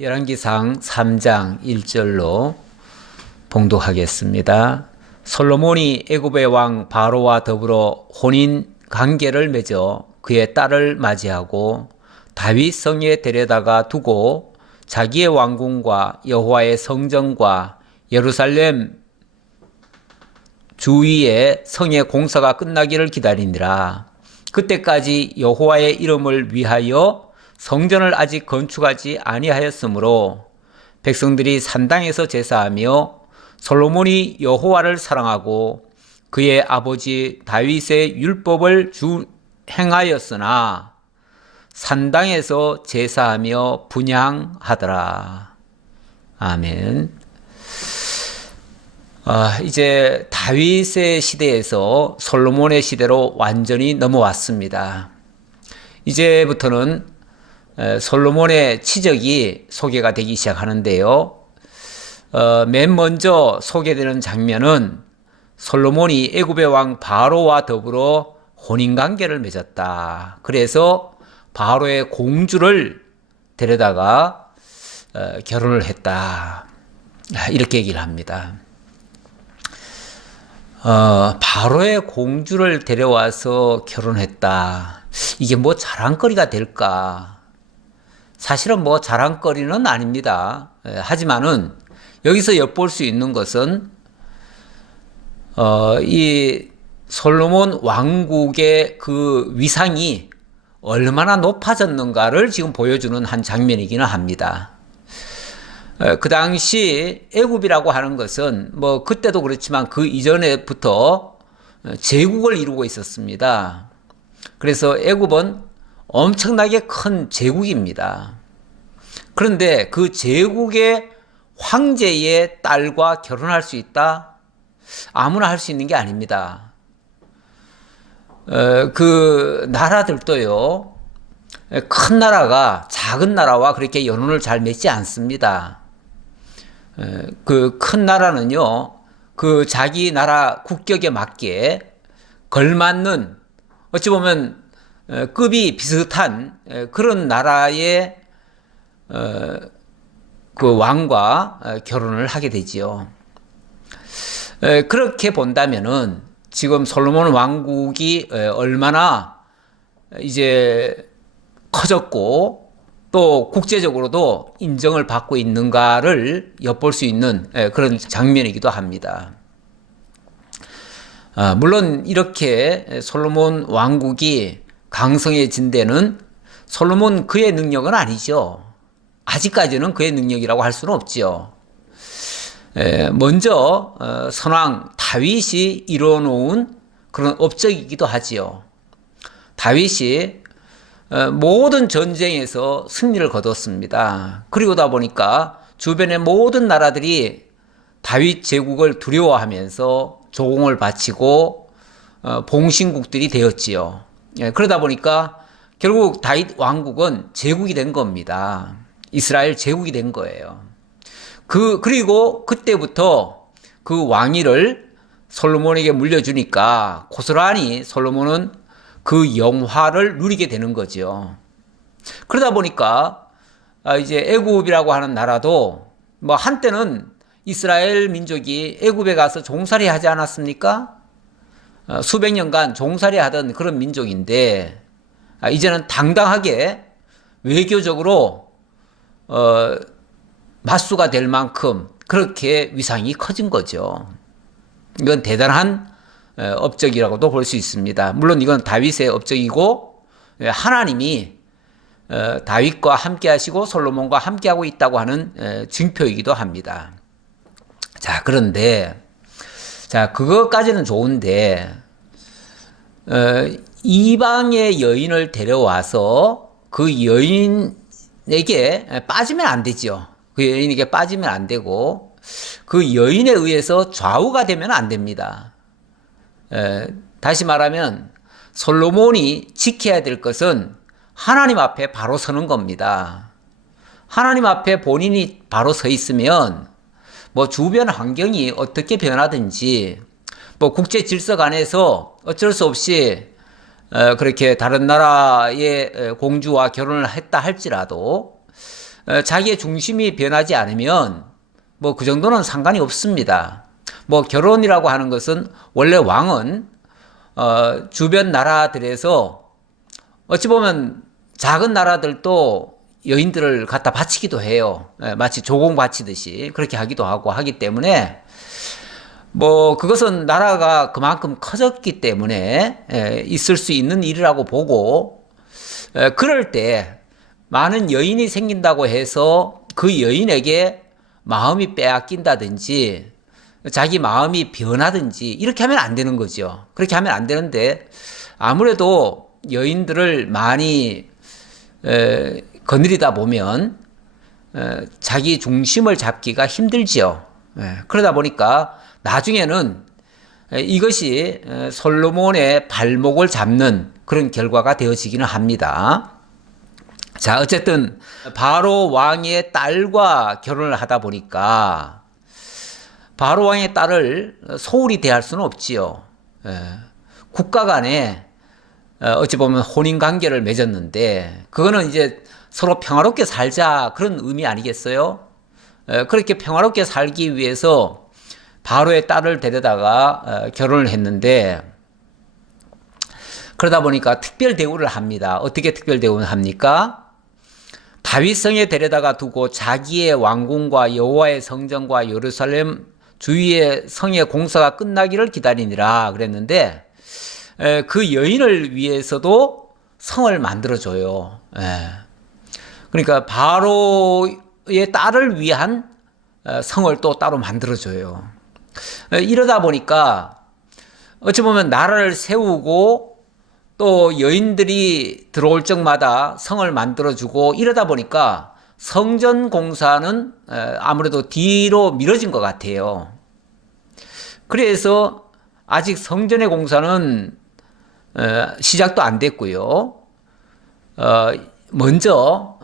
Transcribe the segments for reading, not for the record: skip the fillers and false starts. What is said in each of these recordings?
열왕기상 3장 1절로 봉독하겠습니다. 솔로몬이 애굽의 왕 바로와 더불어 혼인 관계를 맺어 그의 딸을 맞이하고 다윗 성에 데려다가 두고 자기의 왕궁과 여호와의 성전과 예루살렘 주위의 성의 공사가 끝나기를 기다리니라. 그때까지 여호와의 이름을 위하여 성전을 아직 건축하지 아니하였으므로 백성들이 산당에서 제사하며 솔로몬이 여호와를 사랑하고 그의 아버지 다윗의 율법을 행하였으나 산당에서 제사하며 분향하더라. 아멘. 이제 다윗의 시대에서 솔로몬의 시대로 완전히 넘어왔습니다. 이제부터는 솔로몬의 치적이 소개가 되기 시작하는데요. 맨 먼저 소개되는 장면은 솔로몬이 애굽의 왕 바로와 더불어 혼인관계를 맺었다. 그래서 바로의 공주를 데려다가 결혼을 했다. 이렇게 얘기를 합니다. 바로의 공주를 데려와서 결혼했다. 이게 뭐 자랑거리가 될까? 사실은 뭐 자랑거리는 아닙니다. 하지만은 여기서 엿볼 수 있는 것은 이 솔로몬 왕국의 그 위상이 얼마나 높아졌는가를 지금 보여주는 한 장면이기는 합니다. 그 당시 애굽이라고 하는 것은 뭐 그때도 그렇지만 그 이전에부터 제국을 이루고 있었습니다. 그래서 애굽은 엄청나게 큰 제국입니다. 그런데 그 제국의 황제의 딸과 결혼할 수 있다? 아무나 할 수 있는 게 아닙니다. 그 나라들도요, 큰 나라가 작은 나라와 그렇게 연혼을 잘 맺지 않습니다. 그 큰 나라는요, 그 자기 나라 국격에 맞게 걸맞는, 어찌 보면 급이 비슷한 그런 나라의 그 왕과 결혼을 하게 되지요. 그렇게 본다면은 지금 솔로몬 왕국이 얼마나 이제 커졌고 또 국제적으로도 인정을 받고 있는가를 엿볼 수 있는 그런 장면이기도 합니다. 물론 이렇게 솔로몬 왕국이 강성해진 데는 솔로몬 그의 능력은 아니죠. 아직까지는 그의 능력이라고 할 수는 없지요. 먼저 선왕 다윗이 이뤄놓은 그런 업적이기도 하지요. 다윗이 모든 전쟁에서 승리를 거뒀습니다. 그리고다 보니까 주변의 모든 나라들이 다윗 제국을 두려워하면서 조공을 바치고 봉신국들이 되었지요. 그러다 보니까 결국 다윗 왕국은 제국이 된 겁니다. 이스라엘 제국이 된 거예요. 그리고 그때부터 그 왕위를 솔로몬에게 물려주니까 고스란히 솔로몬은 그 영화를 누리게 되는 거죠. 그러다 보니까 이제 애굽이라고 하는 나라도 뭐 한때는 이스라엘 민족이 애굽에 가서 종살이 하지 않았습니까? 수백 년간 종살이 하던 그런 민족인데 이제는 당당하게 외교적으로 맞수가 될 만큼 그렇게 위상이 커진 거죠. 이건 대단한 업적이라고도 볼 수 있습니다. 물론 이건 다윗의 업적이고 하나님이 다윗과 함께 하시고 솔로몬과 함께 하고 있다고 하는 증표이기도 합니다. 자, 그런데 그것까지는 좋은데 이방의 여인을 데려와서 그 여인에게 빠지면 안 되죠. 그 여인에게 빠지면 안 되고 그 여인에 의해서 좌우가 되면 안 됩니다. 다시 말하면 솔로몬이 지켜야 될 것은 하나님 앞에 바로 서는 겁니다. 하나님 앞에 본인이 바로 서 있으면 뭐 주변 환경이 어떻게 변하든지 뭐 국제 질서 간에서 어쩔 수 없이 그렇게 다른 나라의 공주와 결혼을 했다 할지라도 자기의 중심이 변하지 않으면 뭐 그 정도는 상관이 없습니다. 뭐 결혼이라고 하는 것은 원래 왕은 주변 나라들에서 어찌 보면 작은 나라들도 여인들을 갖다 바치기도 해요. 마치 조공 바치듯이 그렇게 하기도 하고 하기 때문에 뭐 그것은 나라가 그만큼 커졌기 때문에 있을 수 있는 일이라고 보고, 그럴 때 많은 여인이 생긴다고 해서 그 여인에게 마음이 빼앗긴다든지 자기 마음이 변하든지 이렇게 하면 안 되는 거죠. 그렇게 하면 안 되는데 아무래도 여인들을 많이 거느리다 보면 자기 중심을 잡기가 힘들지요. 그러다 보니까 나중에는 이것이 솔로몬의 발목을 잡는 그런 결과가 되어지기는 합니다. 자, 어쨌든 바로 왕의 딸과 결혼을 하다 보니까 바로 왕의 딸을 소홀히 대할 수는 없지요. 국가 간에 어찌 보면 혼인 관계를 맺었는데 그거는 이제 서로 평화롭게 살자 그런 의미 아니겠어요? 그렇게 평화롭게 살기 위해서 바로의 딸을 데려다가 결혼을 했는데, 그러다 보니까 특별 대우를 합니다. 어떻게 특별 대우를 합니까? 다윗성에 데려다가 두고 자기의 왕궁과 여호와의 성전과 예루살렘 주위의 성의 공사가 끝나기를 기다리니라 그랬는데, 그 여인을 위해서도 성을 만들어줘요. 그러니까 바로의 딸을 위한 성을 또 따로 만들어줘요. 이러다 보니까 어찌 보면 나라를 세우고 또 여인들이 들어올 적마다 성을 만들어주고 이러다 보니까 성전 공사는 아무래도 뒤로 미뤄진 것 같아요. 그래서 아직 성전의 공사는 시작도 안 됐고요. 먼저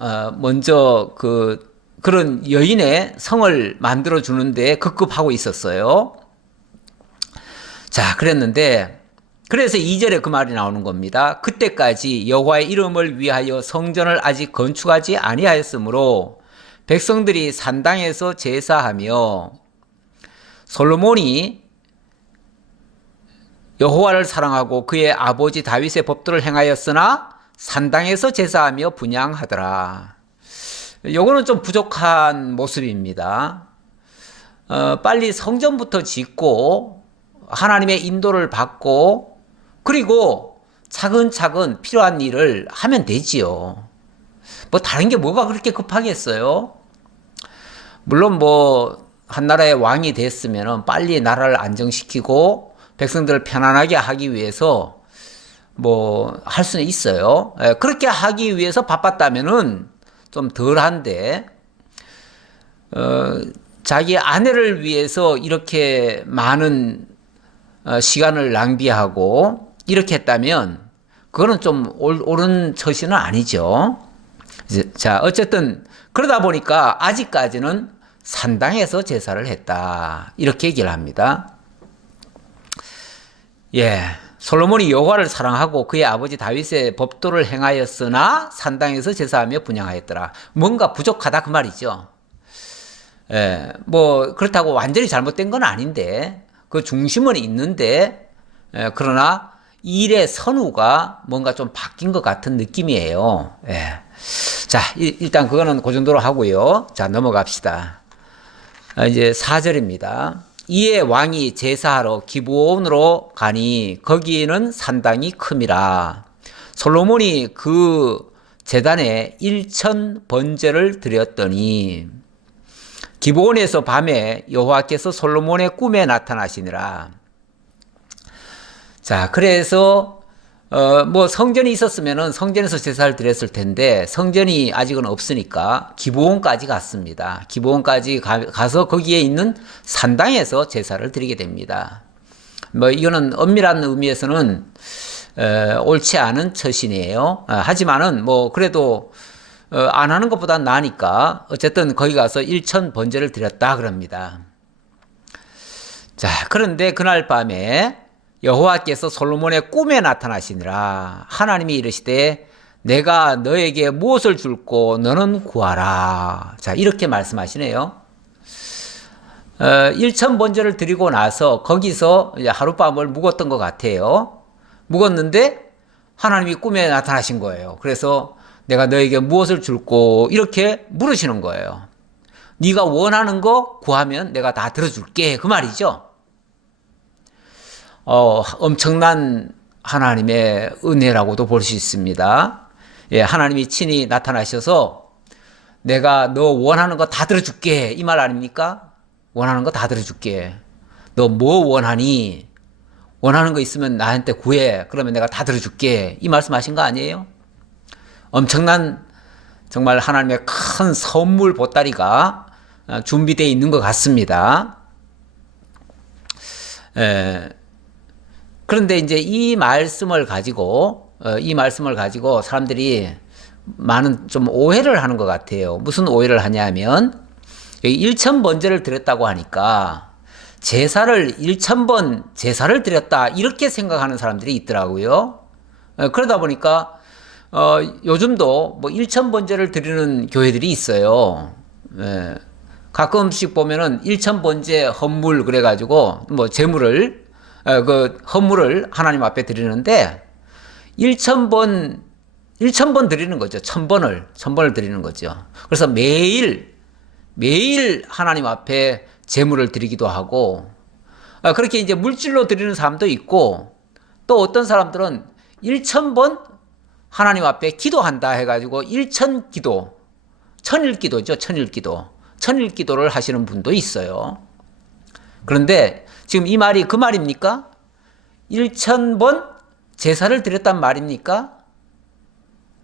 그런 여인의 성을 만들어 주는데 급급하고 있었어요. 자, 그랬는데 그래서 2절에 그 말이 나오는 겁니다. 그때까지 여호와의 이름을 위하여 성전을 아직 건축하지 아니하였으므로 백성들이 산당에서 제사하며, 솔로몬이 여호와를 사랑하고 그의 아버지 다윗의 법도를 행하였으나 산당에서 제사하며 분향하더라. 요거는 좀 부족한 모습입니다. 빨리 성전부터 짓고 하나님의 인도를 받고 그리고 차근차근 필요한 일을 하면 되지요. 뭐 다른 게 뭐가 그렇게 급하겠어요? 물론 뭐 한 나라의 왕이 됐으면 빨리 나라를 안정시키고 백성들을 편안하게 하기 위해서 뭐 할 수는 있어요. 그렇게 하기 위해서 바빴다면은 좀 덜한데, 자기 아내를 위해서 이렇게 많은 시간을 낭비하고 이렇게 했다면 그거는 좀 옳은 처신은 아니죠. 자, 어쨌든 그러다 보니까 아직까지는 산당에서 제사를 했다 이렇게 얘기를 합니다. 솔로몬이 여호와를 사랑하고 그의 아버지 다윗의 법도를 행하였으나 산당에서 제사하며 분향하였더라. 뭔가 부족하다 그 말이죠. 뭐 그렇다고 완전히 잘못된 건 아닌데 그 중심은 있는데, 그러나 일의 선후가 뭔가 좀 바뀐 것 같은 느낌이에요. 자, 일단 그거는 그 정도로 하고요. 자, 넘어갑시다. 이제 4절입니다. 이에 왕이 제사하러 기브온으로 가니 거기는 산당이 큼이라. 솔로몬이 그 제단에 1천 번제를 드렸더니 기브온에서 밤에 여호와께서 솔로몬의 꿈에 나타나시니라. 자, 그래서 뭐 성전이 있었으면은 성전에서 제사를 드렸을 텐데 성전이 아직은 없으니까 기브온까지 갔습니다. 기브온까지 가서 거기에 있는 산당에서 제사를 드리게 됩니다. 뭐 이거는 엄밀한 의미에서는 옳지 않은 처신이에요. 하지만은 뭐 그래도 안 하는 것보다 나으니까 어쨌든 거기 가서 1천 번제를 드렸다 그럽니다. 자, 그런데 그날 밤에 여호와께서 솔로몬의 꿈에 나타나시니라. 하나님이 이르시되 내가 너에게 무엇을 줄고 너는 구하라. 자, 이렇게 말씀하시네요. 1천 번제를 드리고 나서 거기서 이제 하룻밤을 묵었던 것 같아요. 묵었는데 하나님이 꿈에 나타나신 거예요. 그래서 내가 너에게 무엇을 줄고 이렇게 물으시는 거예요. 네가 원하는 거 구하면 내가 다 들어줄게. 그 말이죠. 엄청난 하나님의 은혜라고도 볼 수 있습니다. 예, 하나님이 친히 나타나셔서 내가 너 원하는 거 다 들어줄게. 이 말 아닙니까? 원하는 거 다 들어줄게. 너 뭐 원하니? 원하는 거 있으면 나한테 구해. 그러면 내가 다 들어줄게. 이 말씀하신 거 아니에요? 엄청난 정말 하나님의 큰 선물 보따리가 준비되어 있는 것 같습니다. 그런데 이제 이 말씀을 가지고 사람들이 많은 좀 오해를 하는 것 같아요. 무슨 오해를 하냐면 1,000번제를 드렸다고 하니까 제사를 1,000번 제사를 드렸다 이렇게 생각하는 사람들이 있더라고요. 그러다 보니까 요즘도 뭐 1,000번제를 드리는 교회들이 있어요. 가끔씩 보면은 1,000번제 헌물 그래가지고 뭐 제물을 그 헌물을 하나님 앞에 드리는데 1,000번 드리는 거죠. 1,000번을 드리는 거죠. 그래서 매일 하나님 앞에 제물을 드리기도 하고, 그렇게 이제 물질로 드리는 사람도 있고, 또 어떤 사람들은 1,000번 하나님 앞에 기도한다 해가지고 1,000기도, 천일기도죠. 천일기도를 하시는 분도 있어요. 그런데 지금 이 말이 그 말입니까? 1,000번 제사를 드렸단 말입니까?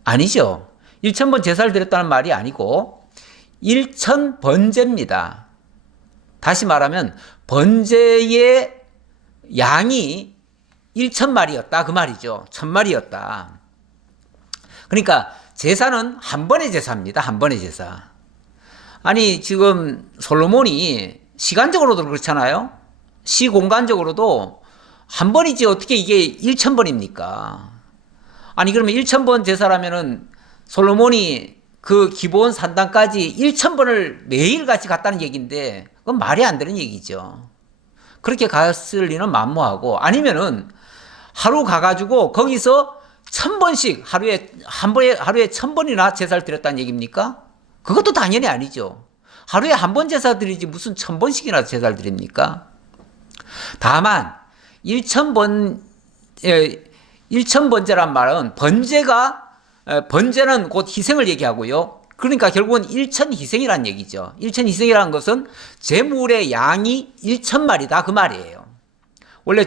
아니죠. 1,000번 제사를 드렸다는 말이 아니고 1,000번제입니다. 다시 말하면 번제의 양이 1,000마리였다 그 말이죠. 1,000마리였다. 그러니까 제사는 한 번의 제사입니다. 한 번의 제사. 아니 지금 솔로몬이 시간적으로도 그렇잖아요. 시공간적으로도 한 번이지 어떻게 이게 1,000번입니까? 아니 그러면 1,000번 제사라면은 솔로몬이 그 기본 산당까지 1,000번을 매일 같이 갔다는 얘기인데 그건 말이 안 되는 얘기죠. 그렇게 갔을 리는 만무하고, 아니면은 하루 가가지고 거기서 1,000번씩 하루에 1,000번이나 제사를 드렸다는 얘기입니까? 그것도 당연히 아니죠. 하루에 한 번 제사 드리지 무슨 1,000번씩이나 제사를 드립니까? 다만 1,000번제란 말은 번제는 곧 희생을 얘기하고요. 그러니까 결국은 1,000희생이라는 얘기죠. 1,000희생이라는 것은 제물의 양이 1,000마리다 그 말이에요. 원래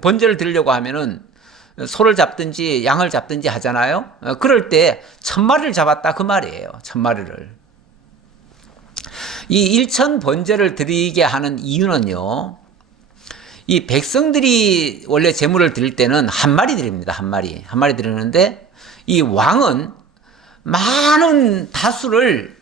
번제를 드리려고 하면은 소를 잡든지 양을 잡든지 하잖아요. 그럴 때 1,000마리를 잡았다 그 말이에요. 1,000마리를. 이 1,000번제를 드리게 하는 이유는요. 이 백성들이 원래 제물을 드릴 때는 한 마리 드립니다. 한 마리 드리는데 이 왕은 많은 다수를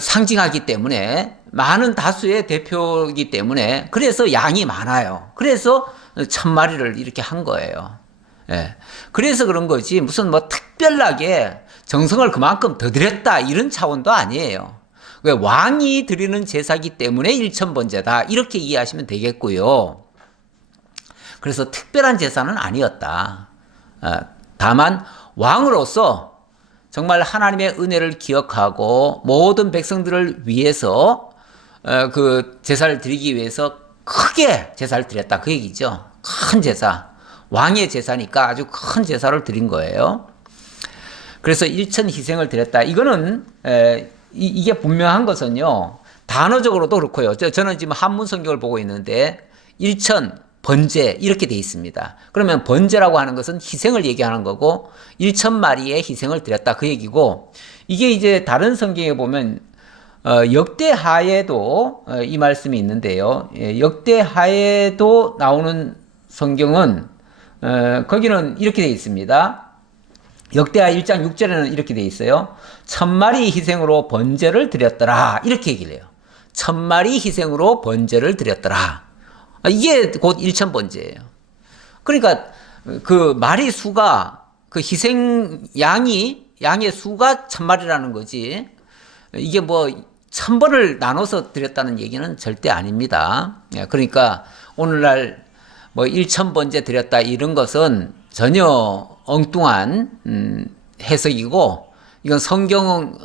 상징하기 때문에, 많은 다수의 대표이기 때문에 그래서 양이 많아요. 그래서 1,000마리를 이렇게 한 거예요. 그래서 그런 거지 무슨 뭐 특별하게 정성을 그만큼 더 드렸다 이런 차원도 아니에요. 왕이 드리는 제사기 때문에 1,000번제다 이렇게 이해하시면 되겠고요. 그래서 특별한 제사는 아니었다. 다만 왕으로서 정말 하나님의 은혜를 기억하고 모든 백성들을 위해서 그 제사를 드리기 위해서 크게 제사를 드렸다 그 얘기죠. 큰 제사, 왕의 제사니까 아주 큰 제사를 드린 거예요. 그래서 1,000희생을 드렸다. 이거는 이게 분명한 것은요. 단어적으로도 그렇고요. 저는 지금 한문 성경을 보고 있는데 1,000번제 이렇게 돼 있습니다. 그러면 번제라고 하는 것은 희생을 얘기하는 거고 1,000마리의 희생을 드렸다 그 얘기고, 이게 이제 다른 성경에 보면 역대하에도 이 말씀이 있는데요. 역대하에도 나오는 성경은 거기는 이렇게 돼 있습니다. 역대하 1장 6절에는 이렇게 돼 있어요. 1,000마리 희생으로 번제를 드렸더라 이렇게 얘기를 해요. 1,000마리 희생으로 번제를 드렸더라. 이게 곧 1,000번제예요. 그러니까 그 마리 수가 그 희생 양의 수가 1000마리라는 거지. 이게 뭐 1000번을 나눠서 드렸다는 얘기는 절대 아닙니다. 예, 그러니까 오늘날 뭐 1000번째 드렸다 이런 것은 전혀 엉뚱한 해석이고, 이건 성경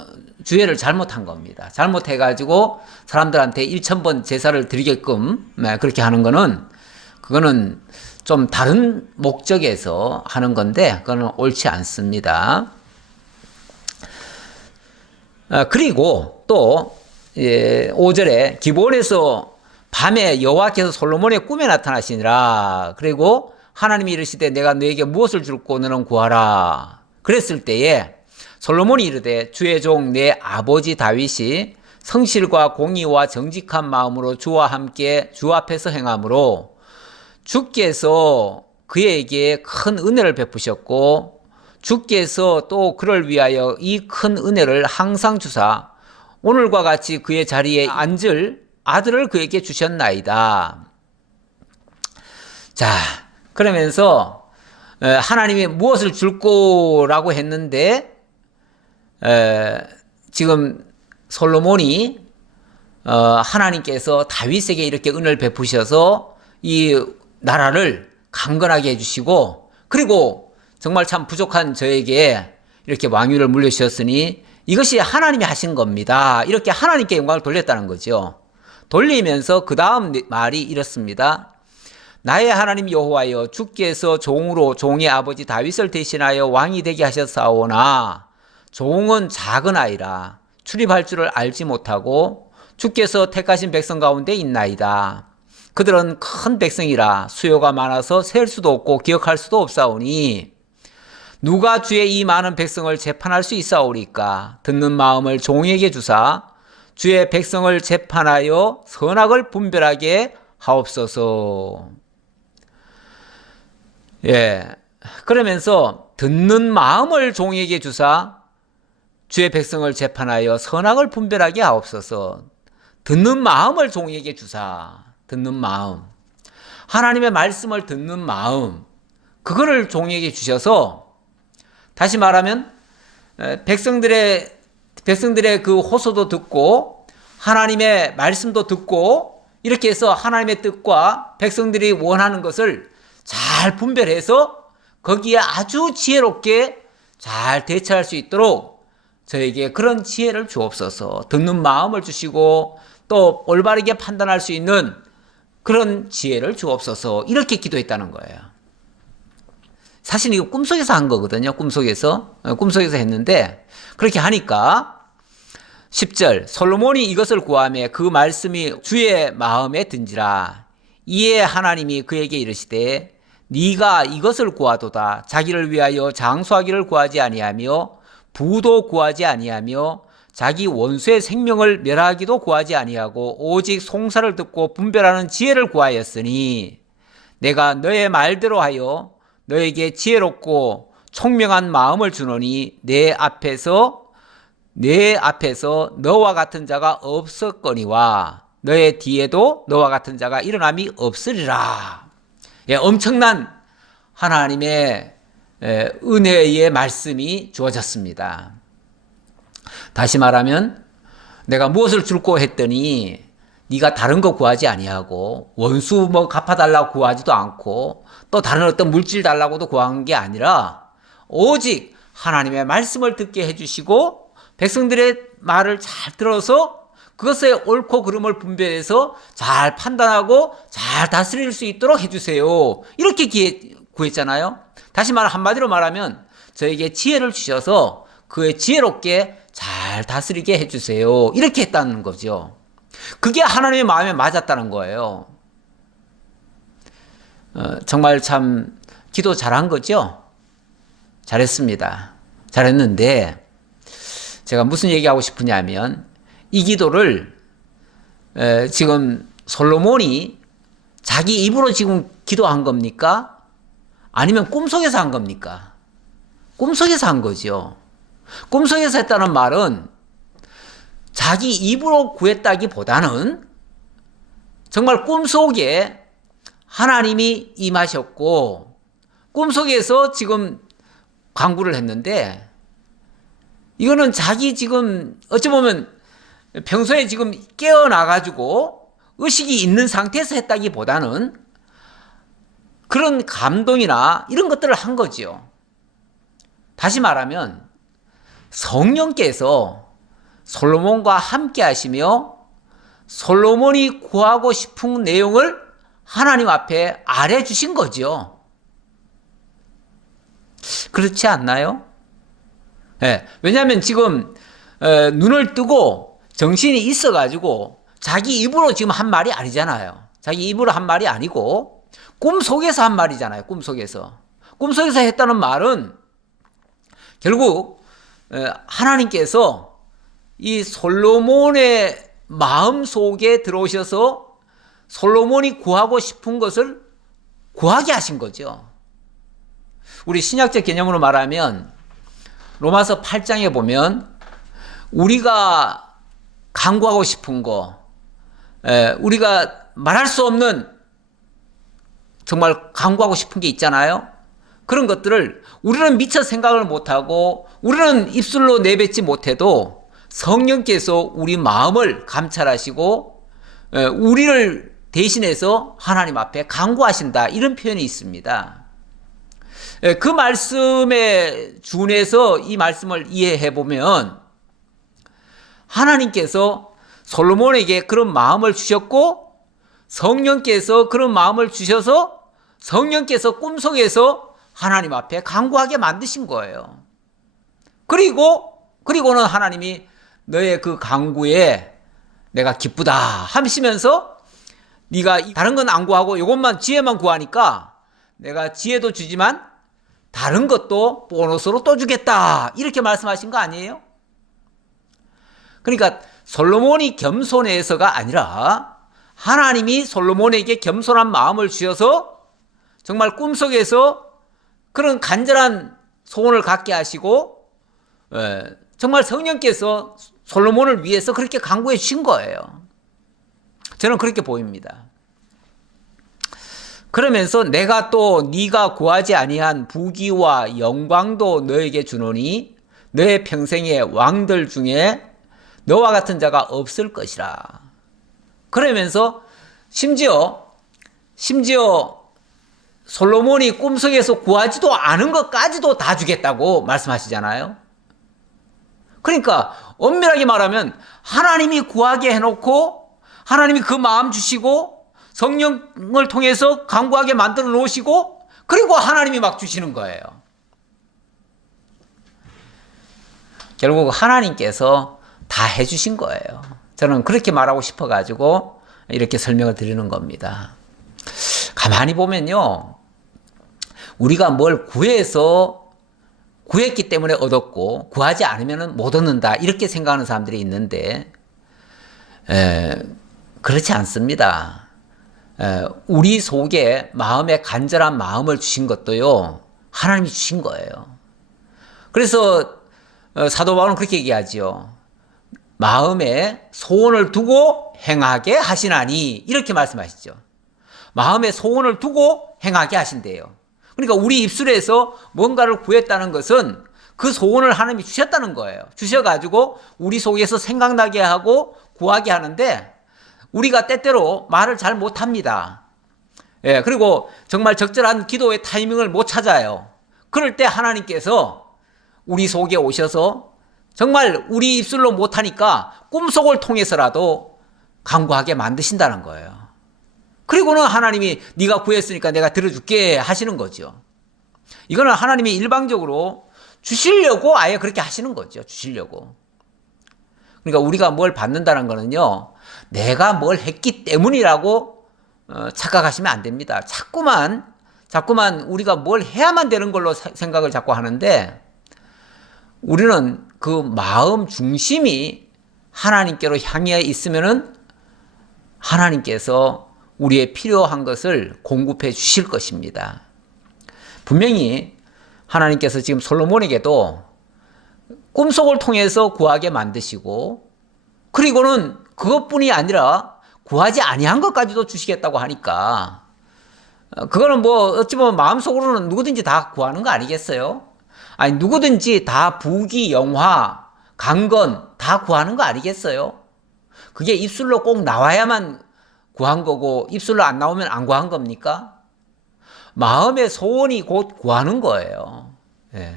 주해를 잘못한 겁니다. 잘못해가지고 사람들한테 1000번 제사를 드리게끔 그렇게 하는 거는, 그거는 좀 다른 목적에서 하는 건데 그거는 옳지 않습니다. 그리고 또 5절에 기브온에서 밤에 여호와께서 솔로몬의 꿈에 나타나시니라. 그리고 하나님이 이르시되 내가 너에게 무엇을 줄고 너는 구하라. 그랬을 때에 솔로몬이 이르되 주의 종 내 아버지 다윗이 성실과 공의와 정직한 마음으로 주와 함께 주 앞에서 행함으로 주께서 그에게 큰 은혜를 베푸셨고 주께서 또 그를 위하여 이 큰 은혜를 항상 주사 오늘과 같이 그의 자리에 앉을 아들을 그에게 주셨나이다. 자, 그러면서 하나님이 무엇을 줄 거라고 했는데 지금 솔로몬이 하나님께서 다윗에게 이렇게 은혜를 베푸셔서 이 나라를 강건하게 해주시고, 그리고 정말 참 부족한 저에게 이렇게 왕위를 물려주셨으니 이것이 하나님이 하신 겁니다. 이렇게 하나님께 영광을 돌렸다는 거죠. 돌리면서 그 다음 말이 이렇습니다. 나의 하나님 여호와여, 주께서 종으로 종의 아버지 다윗을 대신하여 왕이 되게 하셨사오나 종은 작은 아이라 출입할 줄을 알지 못하고 주께서 택하신 백성 가운데 있나이다. 그들은 큰 백성이라 수요가 많아서 셀 수도 없고 기억할 수도 없사오니 누가 주의 이 많은 백성을 재판할 수 있사오리까? 듣는 마음을 종에게 주사 주의 백성을 재판하여 선악을 분별하게 하옵소서. 예. 그러면서 듣는 마음을 종에게 주사 주의 백성을 재판하여 선악을 분별하게 하옵소서. 듣는 마음을 종에게 주사. 듣는 마음. 하나님의 말씀을 듣는 마음. 그거를 종에게 주셔서, 다시 말하면 백성들의 그 호소도 듣고 하나님의 말씀도 듣고 이렇게 해서 하나님의 뜻과 백성들이 원하는 것을 잘 분별해서 거기에 아주 지혜롭게 잘 대처할 수 있도록 저에게 그런 지혜를 주옵소서. 듣는 마음을 주시고 또 올바르게 판단할 수 있는 그런 지혜를 주옵소서. 이렇게 기도했다는 거예요. 사실 이거 꿈속에서 한 거거든요. 꿈속에서 했는데, 그렇게 하니까 10절 솔로몬이 이것을 구하며 그 말씀이 주의 마음에 든지라. 이에 하나님이 그에게 이르시되 네가 이것을 구하도다. 자기를 위하여 장수하기를 구하지 아니하며 부도 구하지 아니하며 자기 원수의 생명을 멸하기도 구하지 아니하고 오직 송사를 듣고 분별하는 지혜를 구하였으니 내가 너의 말대로 하여 너에게 지혜롭고 총명한 마음을 주노니 내 앞에서 너와 같은 자가 없었거니와 너의 뒤에도 너와 같은 자가 일어남이 없으리라. 예, 엄청난 하나님의 은혜의 말씀이 주어졌습니다. 다시 말하면 내가 무엇을 줄고 했더니 네가 다른 거 구하지 아니하고 원수 뭐 갚아달라고 구하지도 않고 또 다른 어떤 물질 달라고도 구한 게 아니라 오직 하나님의 말씀을 듣게 해주시고 백성들의 말을 잘 들어서 그것의 옳고 그름을 분별해서 잘 판단하고 잘 다스릴 수 있도록 해주세요. 이렇게 구했잖아요. 다시 한마디로 말하면 저에게 지혜를 주셔서 그의 지혜롭게 잘 다스리게 해주세요. 이렇게 했다는 거죠. 그게 하나님의 마음에 맞았다는 거예요. 정말 참 기도 잘한 거죠? 잘했습니다. 잘했는데 제가 무슨 얘기하고 싶으냐면 이 기도를 지금 솔로몬이 자기 입으로 지금 기도한 겁니까? 아니면 꿈속에서 한 겁니까? 꿈속에서 한 거죠. 꿈속에서 했다는 말은 자기 입으로 구했다기보다는 정말 꿈속에 하나님이 임하셨고 꿈속에서 지금 강구를 했는데 이거는 자기 지금 어찌 보면 평소에 지금 깨어나가지고 의식이 있는 상태에서 했다기보다는 그런 감동이나 이런 것들을 한 거지요. 다시 말하면 성령께서 솔로몬과 함께 하시며 솔로몬이 구하고 싶은 내용을 하나님 앞에 아뢰 주신 거죠. 그렇지 않나요? 네, 왜냐하면 지금 눈을 뜨고 정신이 있어가지고 자기 입으로 지금 한 말이 아니잖아요. 자기 입으로 한 말이 아니고 꿈속에서 한 말이잖아요. 꿈속에서 했다는 말은 결국 하나님께서 이 솔로몬의 마음 속에 들어오셔서 솔로몬이 구하고 싶은 것을 구하게 하신 거죠. 우리 신약적 개념으로 말하면 로마서 8장에 보면 우리가 간구하고 싶은 거, 우리가 말할 수 없는 정말 간구하고 싶은 게 있잖아요. 그런 것들을 우리는 미처 생각을 못하고 우리는 입술로 내뱉지 못해도 성령께서 우리 마음을 감찰하시고 우리를 대신해서 하나님 앞에 간구하신다, 이런 표현이 있습니다. 그 말씀에 준해서 이 말씀을 이해해 보면 하나님께서 솔로몬에게 그런 마음을 주셨고 성령께서 그런 마음을 주셔서 성령께서 꿈속에서 하나님 앞에 간구하게 만드신 거예요. 그리고는 하나님이 너의 그 간구에 내가 기쁘다 하시면서 네가 다른 건 안 구하고 이것만 지혜만 구하니까 내가 지혜도 주지만 다른 것도 보너스로 또 주겠다, 이렇게 말씀하신 거 아니에요? 그러니까 솔로몬이 겸손해서가 아니라 하나님이 솔로몬에게 겸손한 마음을 주셔서 정말 꿈속에서 그런 간절한 소원을 갖게 하시고 정말 성령께서 솔로몬을 위해서 그렇게 간구해 주신 거예요. 저는 그렇게 보입니다. 그러면서 내가 또 네가 구하지 아니한 부귀와 영광도 너에게 주노니 너의 평생의 왕들 중에 너와 같은 자가 없을 것이라. 그러면서 심지어 솔로몬이 꿈속에서 구하지도 않은 것까지도 다 주겠다고 말씀하시잖아요. 그러니까 엄밀하게 말하면 하나님이 구하게 해놓고 하나님이 그 마음 주시고 성령을 통해서 간구하게 만들어 놓으시고 그리고 하나님이 막 주시는 거예요. 결국 하나님께서 다 해주신 거예요. 저는 그렇게 말하고 싶어가지고 이렇게 설명을 드리는 겁니다. 가만히 보면요, 우리가 뭘 구했기 때문에 얻었고 구하지 않으면 못 얻는다, 이렇게 생각하는 사람들이 있는데 그렇지 않습니다. 우리 속에 마음에 간절한 마음을 주신 것도요, 하나님이 주신 거예요. 그래서 사도 바울은 그렇게 얘기하지요. 마음에 소원을 두고 행하게 하시나니, 이렇게 말씀하시죠. 마음에 소원을 두고 행하게 하신대요. 그러니까 우리 입술에서 뭔가를 구했다는 것은 그 소원을 하나님이 주셨다는 거예요. 주셔가지고 우리 속에서 생각나게 하고 구하게 하는데 우리가 때때로 말을 잘 못합니다. 그리고 정말 적절한 기도의 타이밍을 못 찾아요. 그럴 때 하나님께서 우리 속에 오셔서 정말 우리 입술로 못하니까 꿈속을 통해서라도 간구하게 만드신다는 거예요. 그리고는 하나님이 네가 구했으니까 내가 들어줄게 하시는 거죠. 이거는 하나님이 일방적으로 주시려고 아예 그렇게 하시는 거죠. 주시려고. 그러니까 우리가 뭘 받는다는 거는요, 내가 뭘 했기 때문이라고 착각하시면 안 됩니다. 자꾸만 우리가 뭘 해야만 되는 걸로 생각을 자꾸 하는데 우리는 그 마음 중심이 하나님께로 향해 있으면은 하나님께서 우리의 필요한 것을 공급해 주실 것입니다. 분명히 하나님께서 지금 솔로몬에게도 꿈속을 통해서 구하게 만드시고 그리고는 그것뿐이 아니라 구하지 아니한 것까지도 주시겠다고 하니까 그거는 뭐 어찌 보면 마음속으로는 누구든지 다 구하는 거 아니겠어요? 아니, 누구든지 다 부귀, 영화, 강건 다 구하는 거 아니겠어요? 그게 입술로 꼭 나와야만 구한 거고 입술로 안 나오면 안 구한 겁니까? 마음의 소원이 곧 구하는 거예요. 예.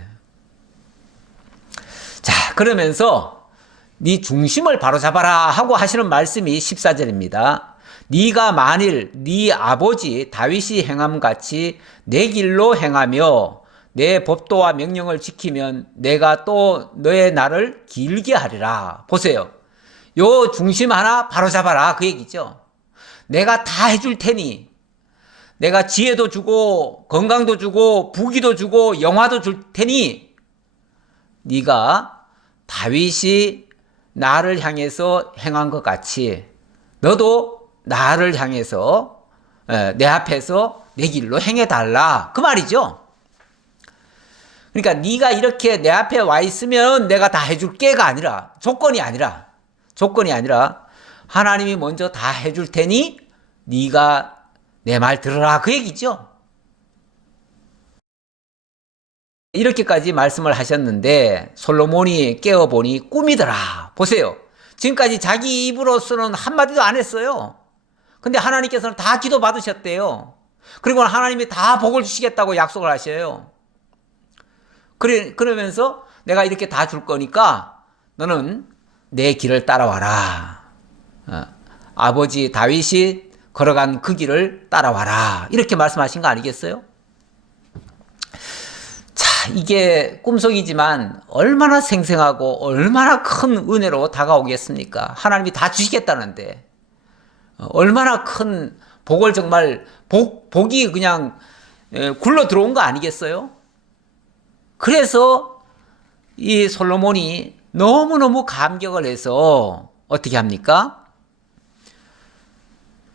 자, 그러면서 네 중심을 바로잡아라 하고 하시는 말씀이 14절입니다. 네가 만일 네 아버지 다윗이 행함같이 내 길로 행하며 내 법도와 명령을 지키면 내가 또 너의 날을 길게 하리라. 보세요. 요 중심 하나 바로잡아라 그 얘기죠. 내가 다 해줄 테니, 내가 지혜도 주고 건강도 주고 부귀도 주고 영화도 줄 테니 네가 다윗이 나를 향해서 행한 것 같이 너도 나를 향해서 내 앞에서 내 길로 행해달라 그 말이죠. 그러니까 네가 이렇게 내 앞에 와 있으면 내가 다 해줄게가 아니라 조건이 아니라 하나님이 먼저 다 해줄 테니 네가 내 말 들으라 그 얘기죠. 이렇게까지 말씀을 하셨는데 솔로몬이 깨어보니 꿈이더라. 보세요. 지금까지 자기 입으로서는 한마디도 안 했어요. 근데 하나님께서는 다 기도 받으셨대요. 그리고 하나님이 다 복을 주시겠다고 약속을 하셔요. 그러면서 내가 이렇게 다 줄 거니까 너는 내 길을 따라와라. 아버지 다윗이 걸어간 그 길을 따라와라. 이렇게 말씀하신 거 아니겠어요? 자, 이게 꿈속이지만 얼마나 생생하고 얼마나 큰 은혜로 다가오겠습니까? 하나님이 다 주시겠다는데 얼마나 큰 복을 정말 복이 그냥 굴러 들어온 거 아니겠어요? 그래서 이 솔로몬이 너무너무 감격을 해서 어떻게 합니까?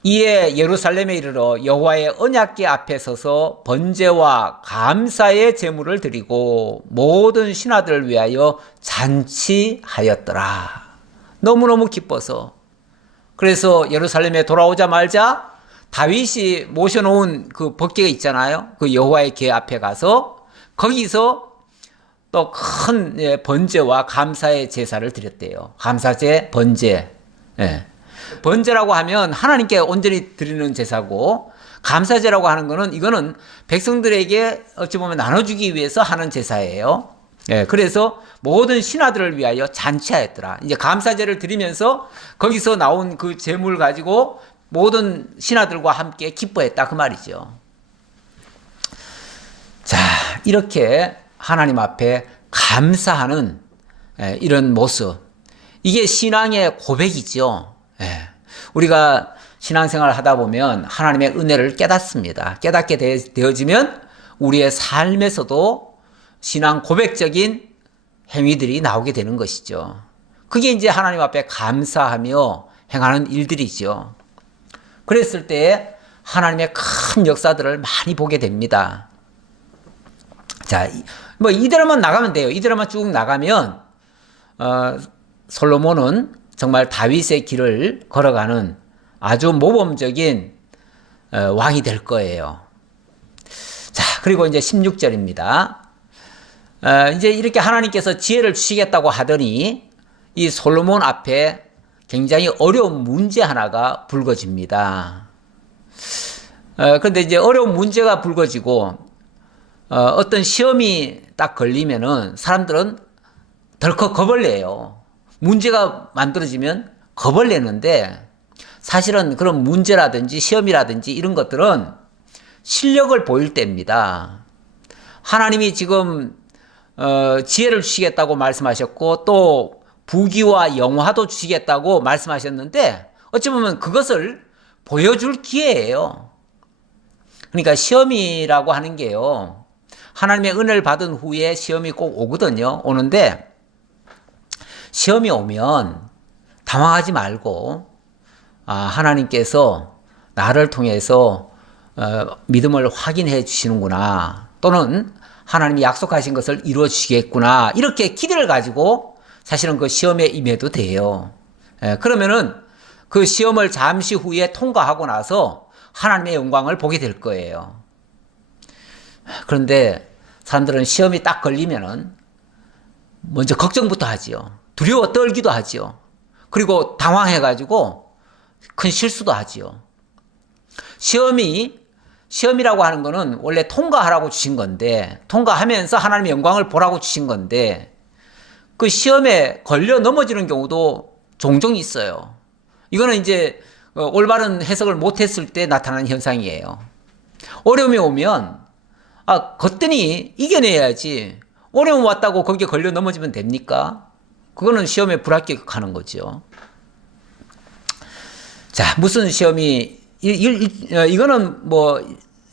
이에 예루살렘에 이르러 여호와의 언약궤 앞에 서서 번제와 감사의 제물을 드리고 모든 신하들을 위하여 잔치하였더라. 너무너무 기뻐서. 그래서 예루살렘에 돌아오자마자 다윗이 모셔놓은 그 법궤가 있잖아요. 그 여호와의 궤 앞에 가서 거기서 또 큰 번제와 감사의 제사를 드렸대요. 감사제, 번제. 예. 번제라고 하면 하나님께 온전히 드리는 제사고 감사제라고 하는 거는 이거는 백성들에게 어찌 보면 나눠주기 위해서 하는 제사예요. 예, 그래서 모든 신하들을 위하여 잔치하였더라. 이제 감사제를 드리면서 거기서 나온 그 제물 가지고 모든 신하들과 함께 기뻐했다 그 말이죠. 자, 이렇게 하나님 앞에 감사하는 이런 모습, 이게 신앙의 고백이죠. 우리가 신앙생활을 하다 보면 하나님의 은혜를 깨닫습니다. 깨닫게 되어지면 우리의 삶에서도 신앙 고백적인 행위들이 나오게 되는 것이죠. 그게 이제 하나님 앞에 감사하며 행하는 일들이죠. 그랬을 때 하나님의 큰 역사들을 많이 보게 됩니다. 자, 뭐 이대로만 나가면 돼요. 이대로만 쭉 나가면 솔로몬은 정말 다윗의 길을 걸어가는 아주 모범적인 왕이 될 거예요. 자, 그리고 이제 16절입니다. 이제 이렇게 하나님께서 지혜를 주시겠다고 하더니 이 솔로몬 앞에 굉장히 어려운 문제 하나가 불거집니다. 그런데 이제 어려운 문제가 불거지고 어떤 시험이 딱 걸리면은 사람들은 덜컥 겁을 내요. 문제가 만들어지면 겁을 내는데 사실은 그런 문제라든지 시험이라든지 이런 것들은 실력을 보일 때입니다. 하나님이 지금 지혜를 주시겠다고 말씀하셨고 또 부귀와 영화도 주시겠다고 말씀하셨는데 어찌 보면 그것을 보여줄 기회예요. 그러니까 시험이라고 하는 게요. 하나님의 은혜를 받은 후에 시험이 꼭 오거든요. 오는데 시험이 오면 당황하지 말고 하나님께서 나를 통해서 믿음을 확인해 주시는구나, 또는 하나님이 약속하신 것을 이루어 주시겠구나, 이렇게 기대를 가지고 사실은 그 시험에 임해도 돼요. 그러면은 그 시험을 잠시 후에 통과하고 나서 하나님의 영광을 보게 될 거예요. 그런데 사람들은 시험이 딱 걸리면은 먼저 걱정부터 하지요. 두려워 떨기도 하지요. 그리고 당황해가지고 큰 실수도 하지요. 시험이라고 하는 거는 원래 통과하라고 주신 건데, 통과하면서 하나님의 영광을 보라고 주신 건데, 그 시험에 걸려 넘어지는 경우도 종종 있어요. 이거는 이제 올바른 해석을 못했을 때 나타나는 현상이에요. 어려움이 오면 거뜬히 이겨내야지. 어려움 왔다고 거기에 걸려 넘어지면 됩니까? 그거는 시험에 불합격하는 거죠. 자, 무슨 시험이 이거는 뭐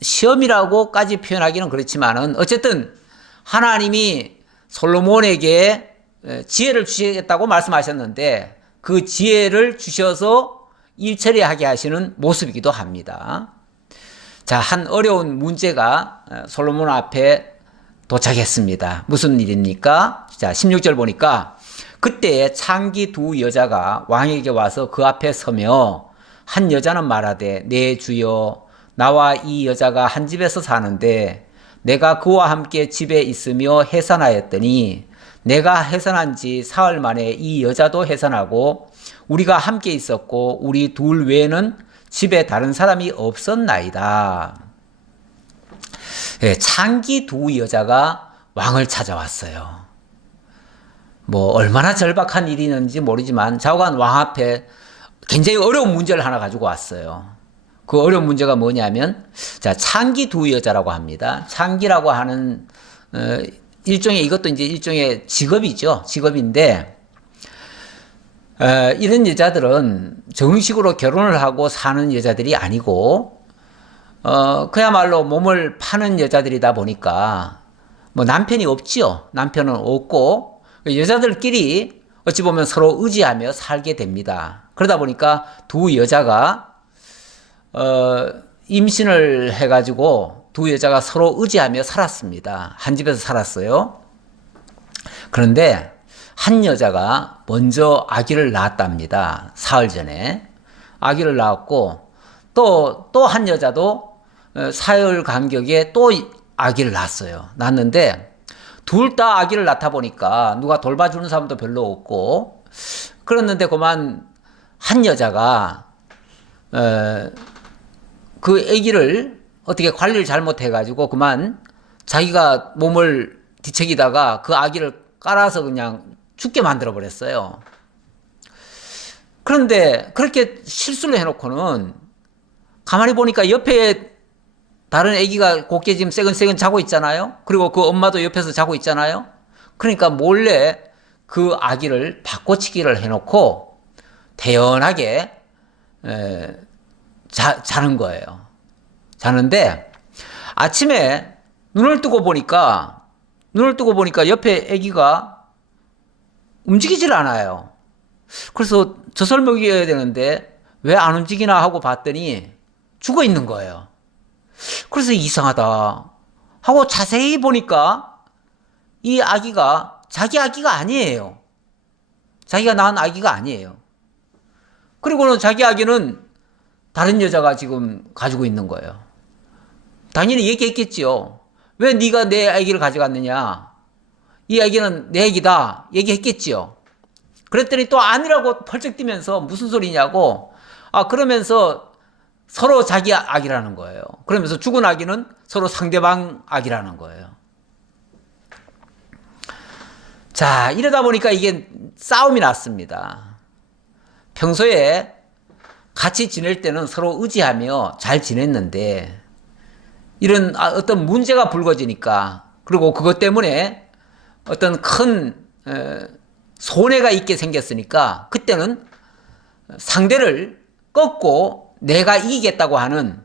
시험이라고까지 표현하기는 그렇지만은 어쨌든 하나님이 솔로몬에게 지혜를 주시겠다고 말씀하셨는데 그 지혜를 주셔서 일 처리하게 하시는 모습이기도 합니다. 자, 한 어려운 문제가 솔로몬 앞에 도착했습니다. 무슨 일입니까? 자, 16절 보니까 그때 창기 두 여자가 왕에게 와서 그 앞에 서며 한 여자는 말하되 내 주여 나와 이 여자가 한 집에서 사는데 내가 그와 함께 집에 있으며 해산하였더니 내가 해산한 지 사흘 만에 이 여자도 해산하고 우리가 함께 있었고 우리 둘 외에는 집에 다른 사람이 없었나이다. 예, 창기 두 여자가 왕을 찾아왔어요. 뭐 얼마나 절박한 일이는지 모르지만 좌우간 왕 앞에 굉장히 어려운 문제를 하나 가지고 왔어요. 그 어려운 문제가 뭐냐면 자, 창기 두 여자라고 합니다. 창기라고 하는 일종의 이것도 이제 일종의 직업이죠. 직업인데 이런 여자들은 정식으로 결혼을 하고 사는 여자들이 아니고 그야말로 몸을 파는 여자들이다 보니까 뭐 남편이 없지요. 남편은 없고 여자들끼리 어찌 보면 서로 의지하며 살게 됩니다. 그러다 보니까 두 여자가 임신을 해가지고 두 여자가 서로 의지하며 살았습니다. 한 집에서 살았어요. 그런데 한 여자가 먼저 아기를 낳았답니다. 사흘 전에 아기를 낳았고 또 한 여자도 사흘 간격에 또 아기를 낳았어요. 낳았는데 둘 다 아기를 낳다 보니까 누가 돌봐주는 사람도 별로 없고 그랬는데 그만 한 여자가 그 아기를 어떻게 관리를 잘못해가지고 그만 자기가 몸을 뒤척이다가 그 아기를 깔아서 그냥 죽게 만들어 버렸어요. 그런데 그렇게 실수를 해놓고는 가만히 보니까 옆에 다른 아기가 곱게 지금 새근새근 자고 있잖아요. 그리고 그 엄마도 옆에서 자고 있잖아요. 그러니까 몰래 그 아기를 바꿔치기를 해놓고 태연하게 자는 거예요. 자는데 아침에 눈을 뜨고 보니까 옆에 아기가 움직이질 않아요. 그래서 젖을 먹여야 되는데 왜 안 움직이나 하고 봤더니 죽어 있는 거예요. 그래서 이상하다 하고 자세히 보니까 이 아기가 자기 아기가 아니에요. 자기가 낳은 아기가 아니에요. 그리고는 자기 아기는 다른 여자가 지금 가지고 있는 거예요. 당연히 얘기했겠지요. 왜 네가 내 아기를 가져갔느냐? 이 아기는 내 아기다 얘기했겠지요. 그랬더니 또 아니라고 펄쩍 뛰면서 무슨 소리냐고 그러면서 서로 자기 아기라는 거예요. 그러면서 죽은 아기는 서로 상대방 아기라는 거예요. 자, 이러다 보니까 이게 싸움이 났습니다. 평소에 같이 지낼 때는 서로 의지하며 잘 지냈는데 이런 어떤 문제가 불거지니까 그리고 그것 때문에 어떤 큰 손해가 있게 생겼으니까 그때는 상대를 꺾고 내가 이기겠다고 하는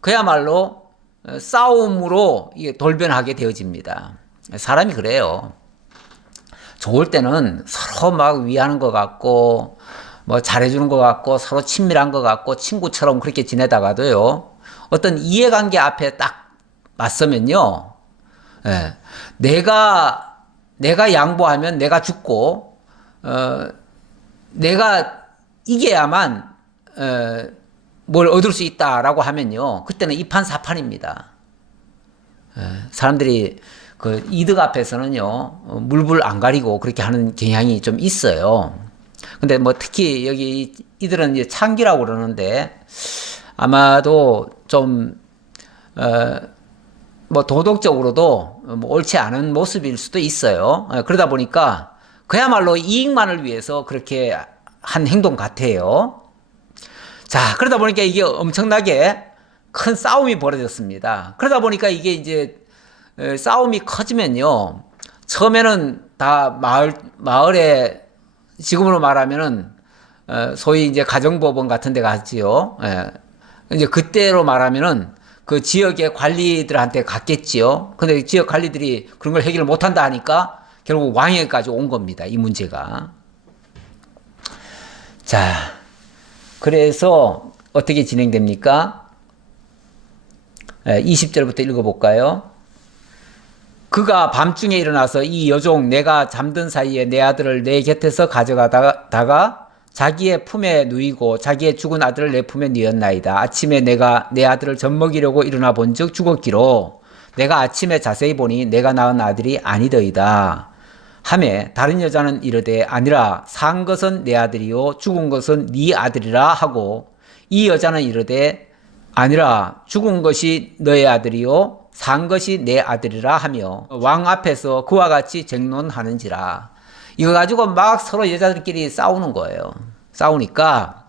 그야말로 싸움으로 돌변하게 되어집니다. 사람이 그래요. 좋을 때는 서로 막 위하는 것 같고 뭐 잘해주는 것 같고 서로 친밀한 것 같고 친구처럼 그렇게 지내다가도요. 어떤 이해관계 앞에 딱 맞서면요. 내가 양보하면 내가 죽고 내가 이겨야만 뭘 얻을 수 있다라고 하면요. 그때는 이판사판입니다. 사람들이 그 이득 앞에서는요, 물불 안 가리고 그렇게 하는 경향이 좀 있어요. 근데 뭐 특히 여기 이들은 이제 창기라고 그러는데 아마도 좀, 뭐 도덕적으로도 뭐 옳지 않은 모습일 수도 있어요. 그러다 보니까 그야말로 이익만을 위해서 그렇게 한 행동 같아요. 자, 그러다 보니까 이게 엄청나게 큰 싸움이 벌어졌습니다. 그러다 보니까 이게 이제 싸움이 커지면요. 처음에는 다 마을에 지금으로 말하면은 소위 이제 가정법원 같은 데 갔지요. 이제 그때로 말하면은 그 지역의 관리들한테 갔겠지요. 근데 지역 관리들이 그런 걸 해결을 못 한다 하니까 결국 왕에까지 온 겁니다. 이 문제가. 자, 그래서 어떻게 진행됩니까? 20절부터 읽어볼까요? 그가 밤중에 일어나서 이 여종 내가 잠든 사이에 내 아들을 내 곁에서 가져가다가 자기의 품에 누이고 자기의 죽은 아들을 내 품에 누였나이다. 아침에 내가 내 아들을 젖먹이려고 일어나 본즉 죽었기로 내가 아침에 자세히 보니 내가 낳은 아들이 아니더이다. 하매 다른 여자는 이르되 아니라 산 것은 내 아들이요 죽은 것은 네 아들이라 하고 이 여자는 이르되 아니라 죽은 것이 너의 아들이요 산 것이 내 아들이라 하며 왕 앞에서 그와 같이 쟁론하는지라. 이거 가지고 막 서로 여자들끼리 싸우는 거예요. 싸우니까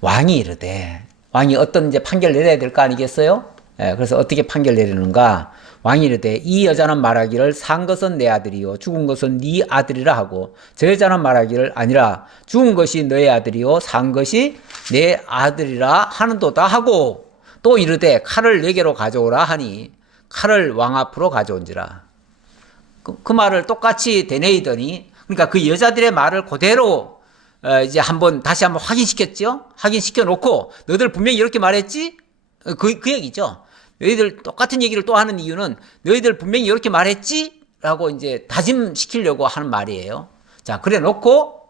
왕이 이르되, 왕이 어떤 이제 판결 내려야 될 거 아니겠어요? 그래서 어떻게 판결 내리는가? 왕이 이르되 이 여자는 말하기를 산 것은 내 아들이요 죽은 것은 네 아들이라 하고 저 여자는 말하기를 아니라 죽은 것이 너의 아들이요 산 것이 내 아들이라 하는도다 하고 또 이르되 칼을 내게로 가져오라 하니 칼을 왕 앞으로 가져온지라. 그 말을 똑같이 되뇌이더니 그러니까 그 여자들의 말을 그대로 이제 다시 한번 확인시켰죠. 확인시켜 놓고 너희들 분명히 이렇게 말했지? 그 얘기죠. 너희들 똑같은 얘기를 또 하는 이유는 너희들 분명히 이렇게 말했지? 라고 이제 다짐시키려고 하는 말이에요. 자, 그래 놓고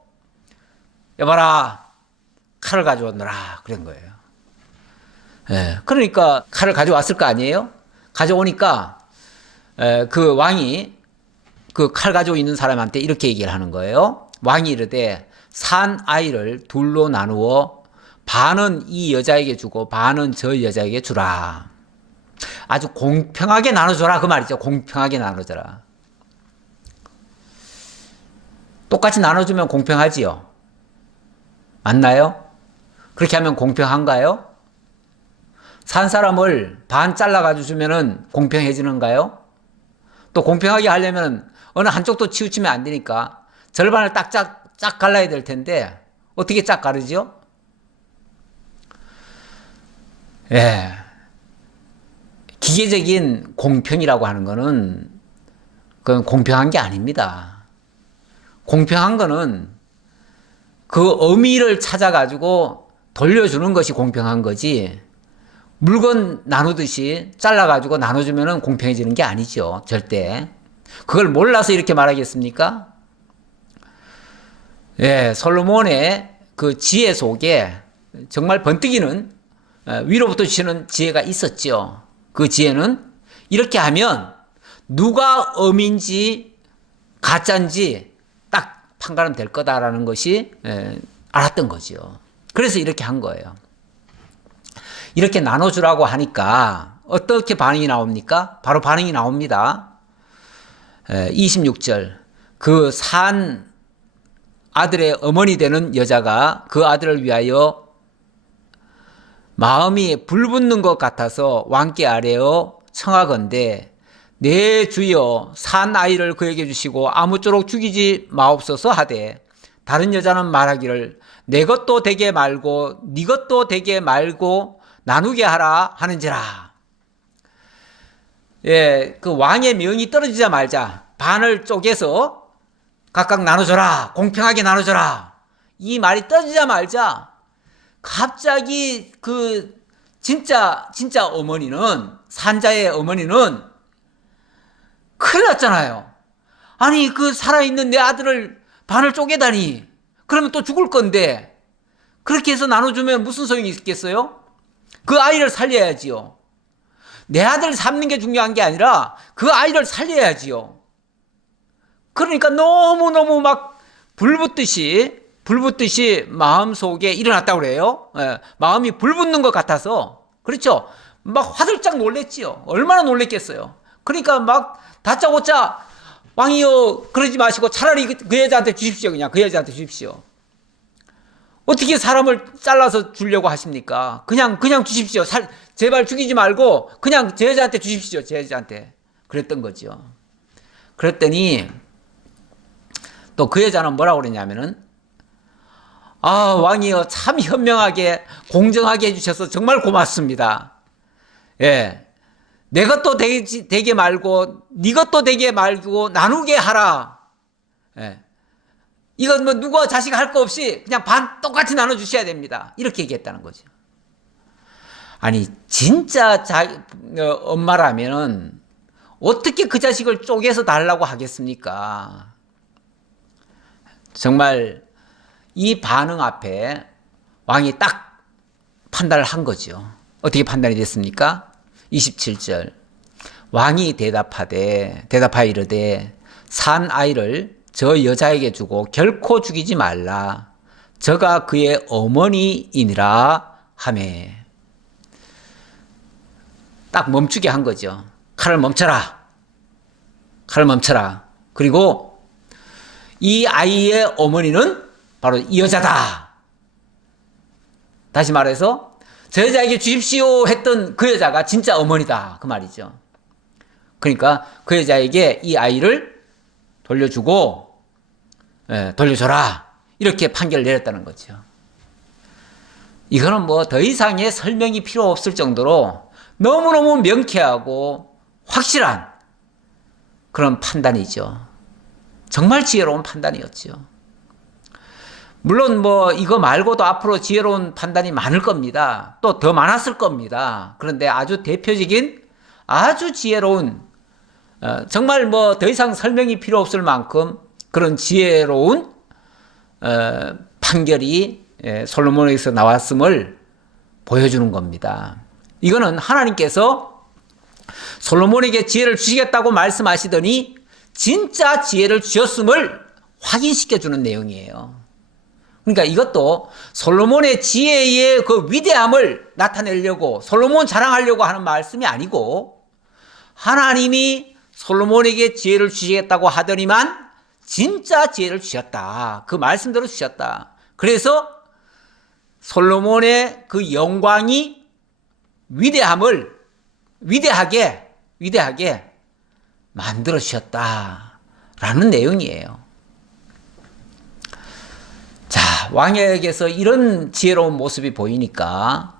여봐라 칼을 가져오너라 그런 거예요. 그러니까 칼을 가져왔을 거 아니에요? 가져오니까 그 왕이 그 칼 가지고 있는 사람한테 이렇게 얘기를 하는 거예요. 왕이 이르되 산 아이를 둘로 나누어 반은 이 여자에게 주고 반은 저 여자에게 주라. 아주 공평하게 나눠줘라 그 말이죠. 공평하게 나눠줘라. 똑같이 나눠주면 공평하지요. 맞나요? 그렇게 하면 공평한가요? 산 사람을 반 잘라가지고 주면은 공평해지는가요? 또 공평하게 하려면 어느 한쪽도 치우치면 안 되니까 절반을 짝 갈라야 될 텐데 어떻게 짝 가르죠? 예. 기계적인 공평이라고 하는 거는 그건 공평한 게 아닙니다. 공평한 거는 그 의미를 찾아가지고 돌려주는 것이 공평한 거지 물건 나누듯이 잘라가지고 나눠주면 공평해지는 게 아니죠. 절대. 그걸 몰라서 이렇게 말하겠습니까? 예, 솔로몬의 그 지혜 속에 정말 번뜩이는 위로부터 주시는 지혜가 있었죠. 그 지혜는 이렇게 하면 누가 음인지 가짜인지 딱 판가름 될 거다라는 것이 알았던 거죠. 그래서 이렇게 한 거예요. 이렇게 나눠주라고 하니까 어떻게 반응이 나옵니까? 바로 반응이 나옵니다. 26절 그 산 아들의 어머니 되는 여자가 그 아들을 위하여 마음이 불붙는 것 같아서 왕께 아뢰어 청하건대 내 주여 산 아이를 그에게 주시고 아무쪼록 죽이지 마옵소서 하되 다른 여자는 말하기를 내 것도 되게 말고 네 것도 되게 말고 나누게 하라 하는지라. 예, 그 왕의 명이 떨어지자 말자 반을 쪼개서 각각 나눠줘라, 공평하게 나눠줘라. 이 말이 떨어지자 말자 갑자기 그 진짜 어머니는 산자의 어머니는 큰일 났잖아요. 아니 그 살아있는 내 아들을 반을 쪼개다니 그러면 또 죽을 건데 그렇게 해서 나눠주면 무슨 소용이 있겠어요? 그 아이를 살려야지요. 내 아들 삼는 게 중요한 게 아니라 그 아이를 살려야지요. 그러니까 너무너무 막 불붙듯이 마음속에 일어났다고 그래요. 예, 마음이 불붙는 것 같아서. 그렇죠? 막 화들짝 놀랬지요. 얼마나 놀랬겠어요. 그러니까 막 다짜고짜 왕이여 그러지 마시고 차라리 그 여자한테 주십시오. 그냥 그 여자한테 주십시오. 어떻게 사람을 잘라서 주려고 하십니까? 그냥 주십시오. 제발 죽이지 말고 그냥 제 여자한테 주십시오. 제 여자한테. 그랬던 거죠. 그랬더니 또 그 여자는 뭐라고 그러냐면은 왕이여 참 현명하게 공정하게 해주셔서 정말 고맙습니다. 예, 내 것도 되게 말고 네 것도 되게 말고 나누게 하라. 예, 이건 뭐 누가 자식 할 거 없이 그냥 반 똑같이 나눠주셔야 됩니다. 이렇게 얘기했다는 거죠. 아니 진짜 엄마라면은 어떻게 그 자식을 쪼개서 달라고 하겠습니까? 정말 이 반응 앞에 왕이 딱 판단을 한 거죠. 어떻게 판단이 됐습니까? 27절 왕이 대답하여 이르되 산 아이를 저 여자에게 주고 결코 죽이지 말라. 저가 그의 어머니이니라 하매. 딱 멈추게 한 거죠. 칼을 멈춰라. 그리고 이 아이의 어머니는 바로 이 여자다. 다시 말해서 저 여자에게 주십시오 했던 그 여자가 진짜 어머니다. 그 말이죠. 그러니까 그 여자에게 이 아이를 돌려주고 돌려줘라. 이렇게 판결을 내렸다는 거죠. 이거는 뭐 더 이상의 설명이 필요 없을 정도로 너무너무 명쾌하고 확실한 그런 판단이죠. 정말 지혜로운 판단이었죠. 물론 뭐 이거 말고도 앞으로 지혜로운 판단이 많을 겁니다. 또 더 많았을 겁니다. 그런데 아주 대표적인 아주 지혜로운 정말 뭐 더 이상 설명이 필요 없을 만큼 그런 지혜로운 판결이 솔로몬에게서 나왔음을 보여주는 겁니다. 이거는 하나님께서 솔로몬에게 지혜를 주시겠다고 말씀하시더니 진짜 지혜를 주셨음을 확인시켜주는 내용이에요. 그러니까 이것도 솔로몬의 지혜의 그 위대함을 나타내려고 솔로몬 자랑하려고 하는 말씀이 아니고 하나님이 솔로몬에게 지혜를 주시겠다고 하더니만 진짜 지혜를 주셨다. 그 말씀대로 주셨다. 그래서 솔로몬의 그 영광이 위대하게 만들어 주셨다라는 내용이에요. 자, 왕에게서 이런 지혜로운 모습이 보이니까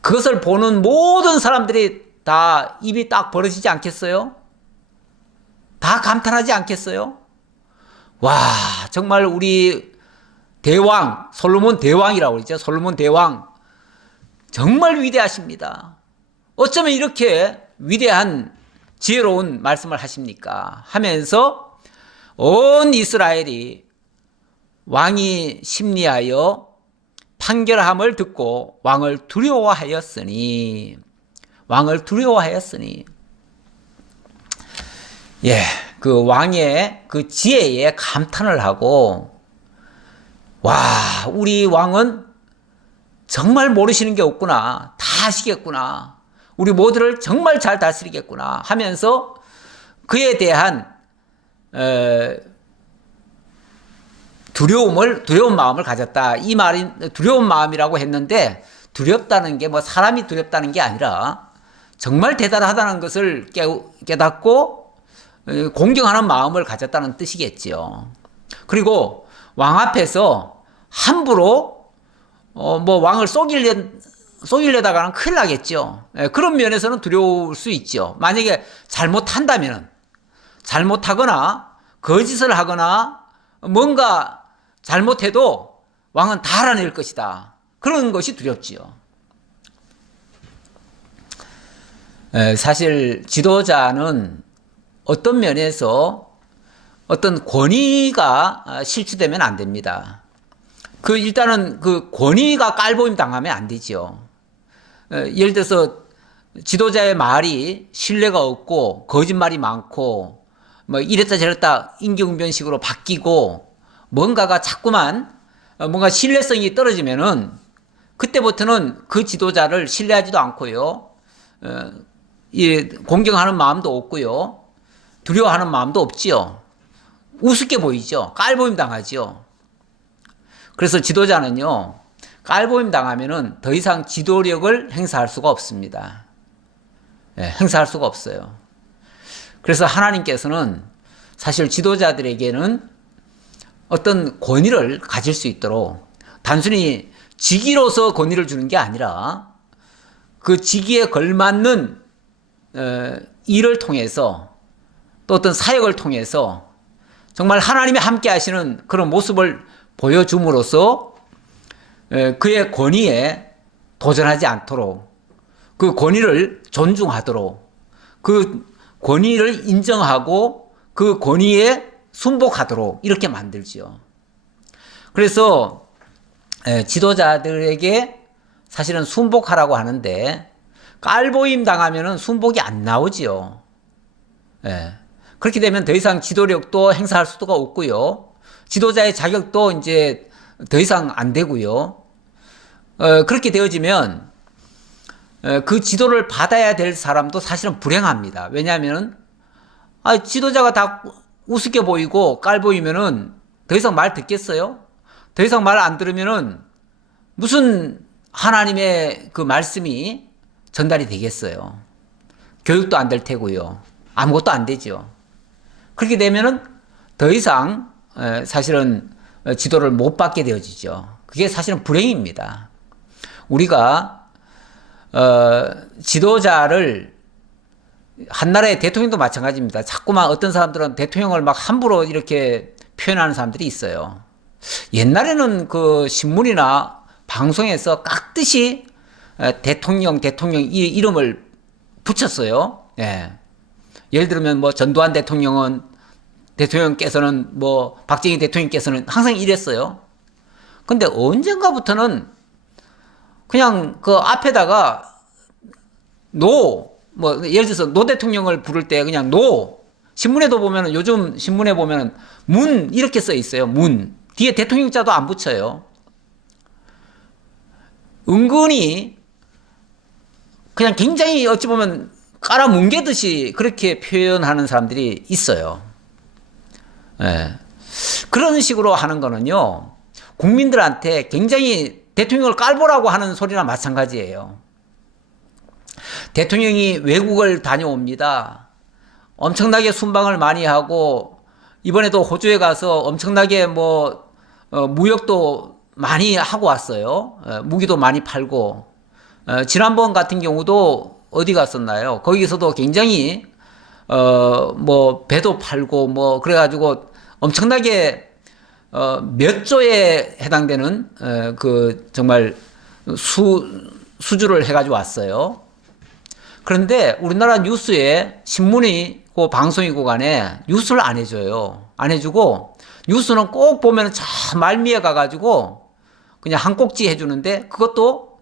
그것을 보는 모든 사람들이 다 입이 딱 벌어지지 않겠어요? 다 감탄하지 않겠어요? 와, 정말 우리 대왕, 솔로몬 대왕이라고 그러죠. 솔로몬 대왕. 정말 위대하십니다. 어쩌면 이렇게 위대한 지혜로운 말씀을 하십니까? 하면서 온 이스라엘이 왕이 심리하여 판결함을 듣고 왕을 두려워하였으니 예, 그 왕의 그 지혜에 감탄을 하고 와, 우리 왕은 정말 모르시는 게 없구나. 다 아시겠구나. 우리 모두를 정말 잘 다스리겠구나 하면서 그에 대한 두려운 마음을 가졌다. 이 말이 두려운 마음이라고 했는데 두렵다는 게 뭐 사람이 두렵다는 게 아니라 정말 대단하다는 것을 깨닫고 공경하는 마음을 가졌다는 뜻이겠지요. 그리고 왕 앞에서 함부로 뭐 왕을 속이려다가는 큰일 나겠죠. 그런 면에서는 두려울 수 있죠. 만약에 잘못하거나 거짓을 하거나 뭔가 잘못해도 왕은 다 알아낼 것이다. 그런 것이 두렵지요. 사실 지도자는 어떤 면에서 어떤 권위가 실추되면 안 됩니다. 일단은 그 권위가 깔보임 당하면 안 되죠. 예를 들어서 지도자의 말이 신뢰가 없고 거짓말이 많고 뭐 이랬다 저랬다 임기응변식으로 바뀌고 뭔가가 자꾸만 뭔가 신뢰성이 떨어지면은 그때부터는 그 지도자를 신뢰하지도 않고요. 공경하는 마음도 없고요. 두려워하는 마음도 없지요. 우습게 보이죠. 깔보임 당하지요. 그래서 지도자는요, 깔보임 당하면은 더 이상 지도력을 행사할 수가 없습니다. 행사할 수가 없어요. 그래서 하나님께서는 사실 지도자들에게는 어떤 권위를 가질 수 있도록 단순히 직위로서 권위를 주는 게 아니라 그 직위에 걸맞는 일을 통해서 또 어떤 사역을 통해서 정말 하나님이 함께 하시는 그런 모습을 보여줌으로써 그의 권위에 도전하지 않도록 그 권위를 존중하도록 그 권위를 인정하고 그 권위에 순복하도록 이렇게 만들지요. 그래서 지도자들에게 사실은 순복하라고 하는데 깔보임 당하면은 순복이 안 나오지요. 그렇게 되면 더 이상 지도력도 행사할 수가 없고요. 지도자의 자격도 이제 더 이상 안 되고요. 그렇게 되어지면 그 지도를 받아야 될 사람도 사실은 불행합니다. 왜냐하면 지도자가 다 우습게 보이고 깔 보이면은 더 이상 말 듣겠어요? 더 이상 말 안 들으면은 무슨 하나님의 그 말씀이 전달이 되겠어요? 교육도 안 될 테고요. 아무것도 안 되죠. 그렇게 되면은 더 이상 사실은 지도를 못 받게 되어지죠. 그게 사실은 불행입니다. 우리가 지도자를 한 나라의 대통령도 마찬가지입니다. 자꾸만 어떤 사람들은 대통령을 막 함부로 이렇게 표현하는 사람들이 있어요. 옛날에는 그 신문이나 방송에서 깍듯이 대통령 이 이름을 붙였어요. 예를 들면 뭐 전두환 대통령께서는 뭐 박정희 대통령께서는 항상 이랬어요. 근데 언젠가부터는 그냥 그 앞에다가 뭐 예를 들어서 노 대통령을 부를 때 그냥 신문에도 보면은 요즘 신문에 보면은 문 이렇게 써 있어요. 문 뒤에 대통령자도 안 붙여요. 은근히 그냥 굉장히 어찌 보면 깔아뭉개듯이 그렇게 표현하는 사람들이 있어요. 그런 식으로 하는 거는요, 국민들한테 굉장히 대통령을 깔보라고 하는 소리나 마찬가지예요. 대통령이 외국을 다녀옵니다. 엄청나게 순방을 많이 하고, 이번에도 호주에 가서 엄청나게 무역도 많이 하고 왔어요. 무기도 많이 팔고, 지난번 같은 경우도 어디 갔었나요? 거기서도 굉장히, 배도 팔고, 그래가지고 엄청나게, 몇 조에 해당되는, 정말 수주를 해가지고 왔어요. 그런데 우리나라 뉴스에 신문이고 방송이고 간에 뉴스를 안 해줘요. 안 해주고, 뉴스는 꼭 보면 저 말미에 가가지고 그냥 한 꼭지 해주는데 그것도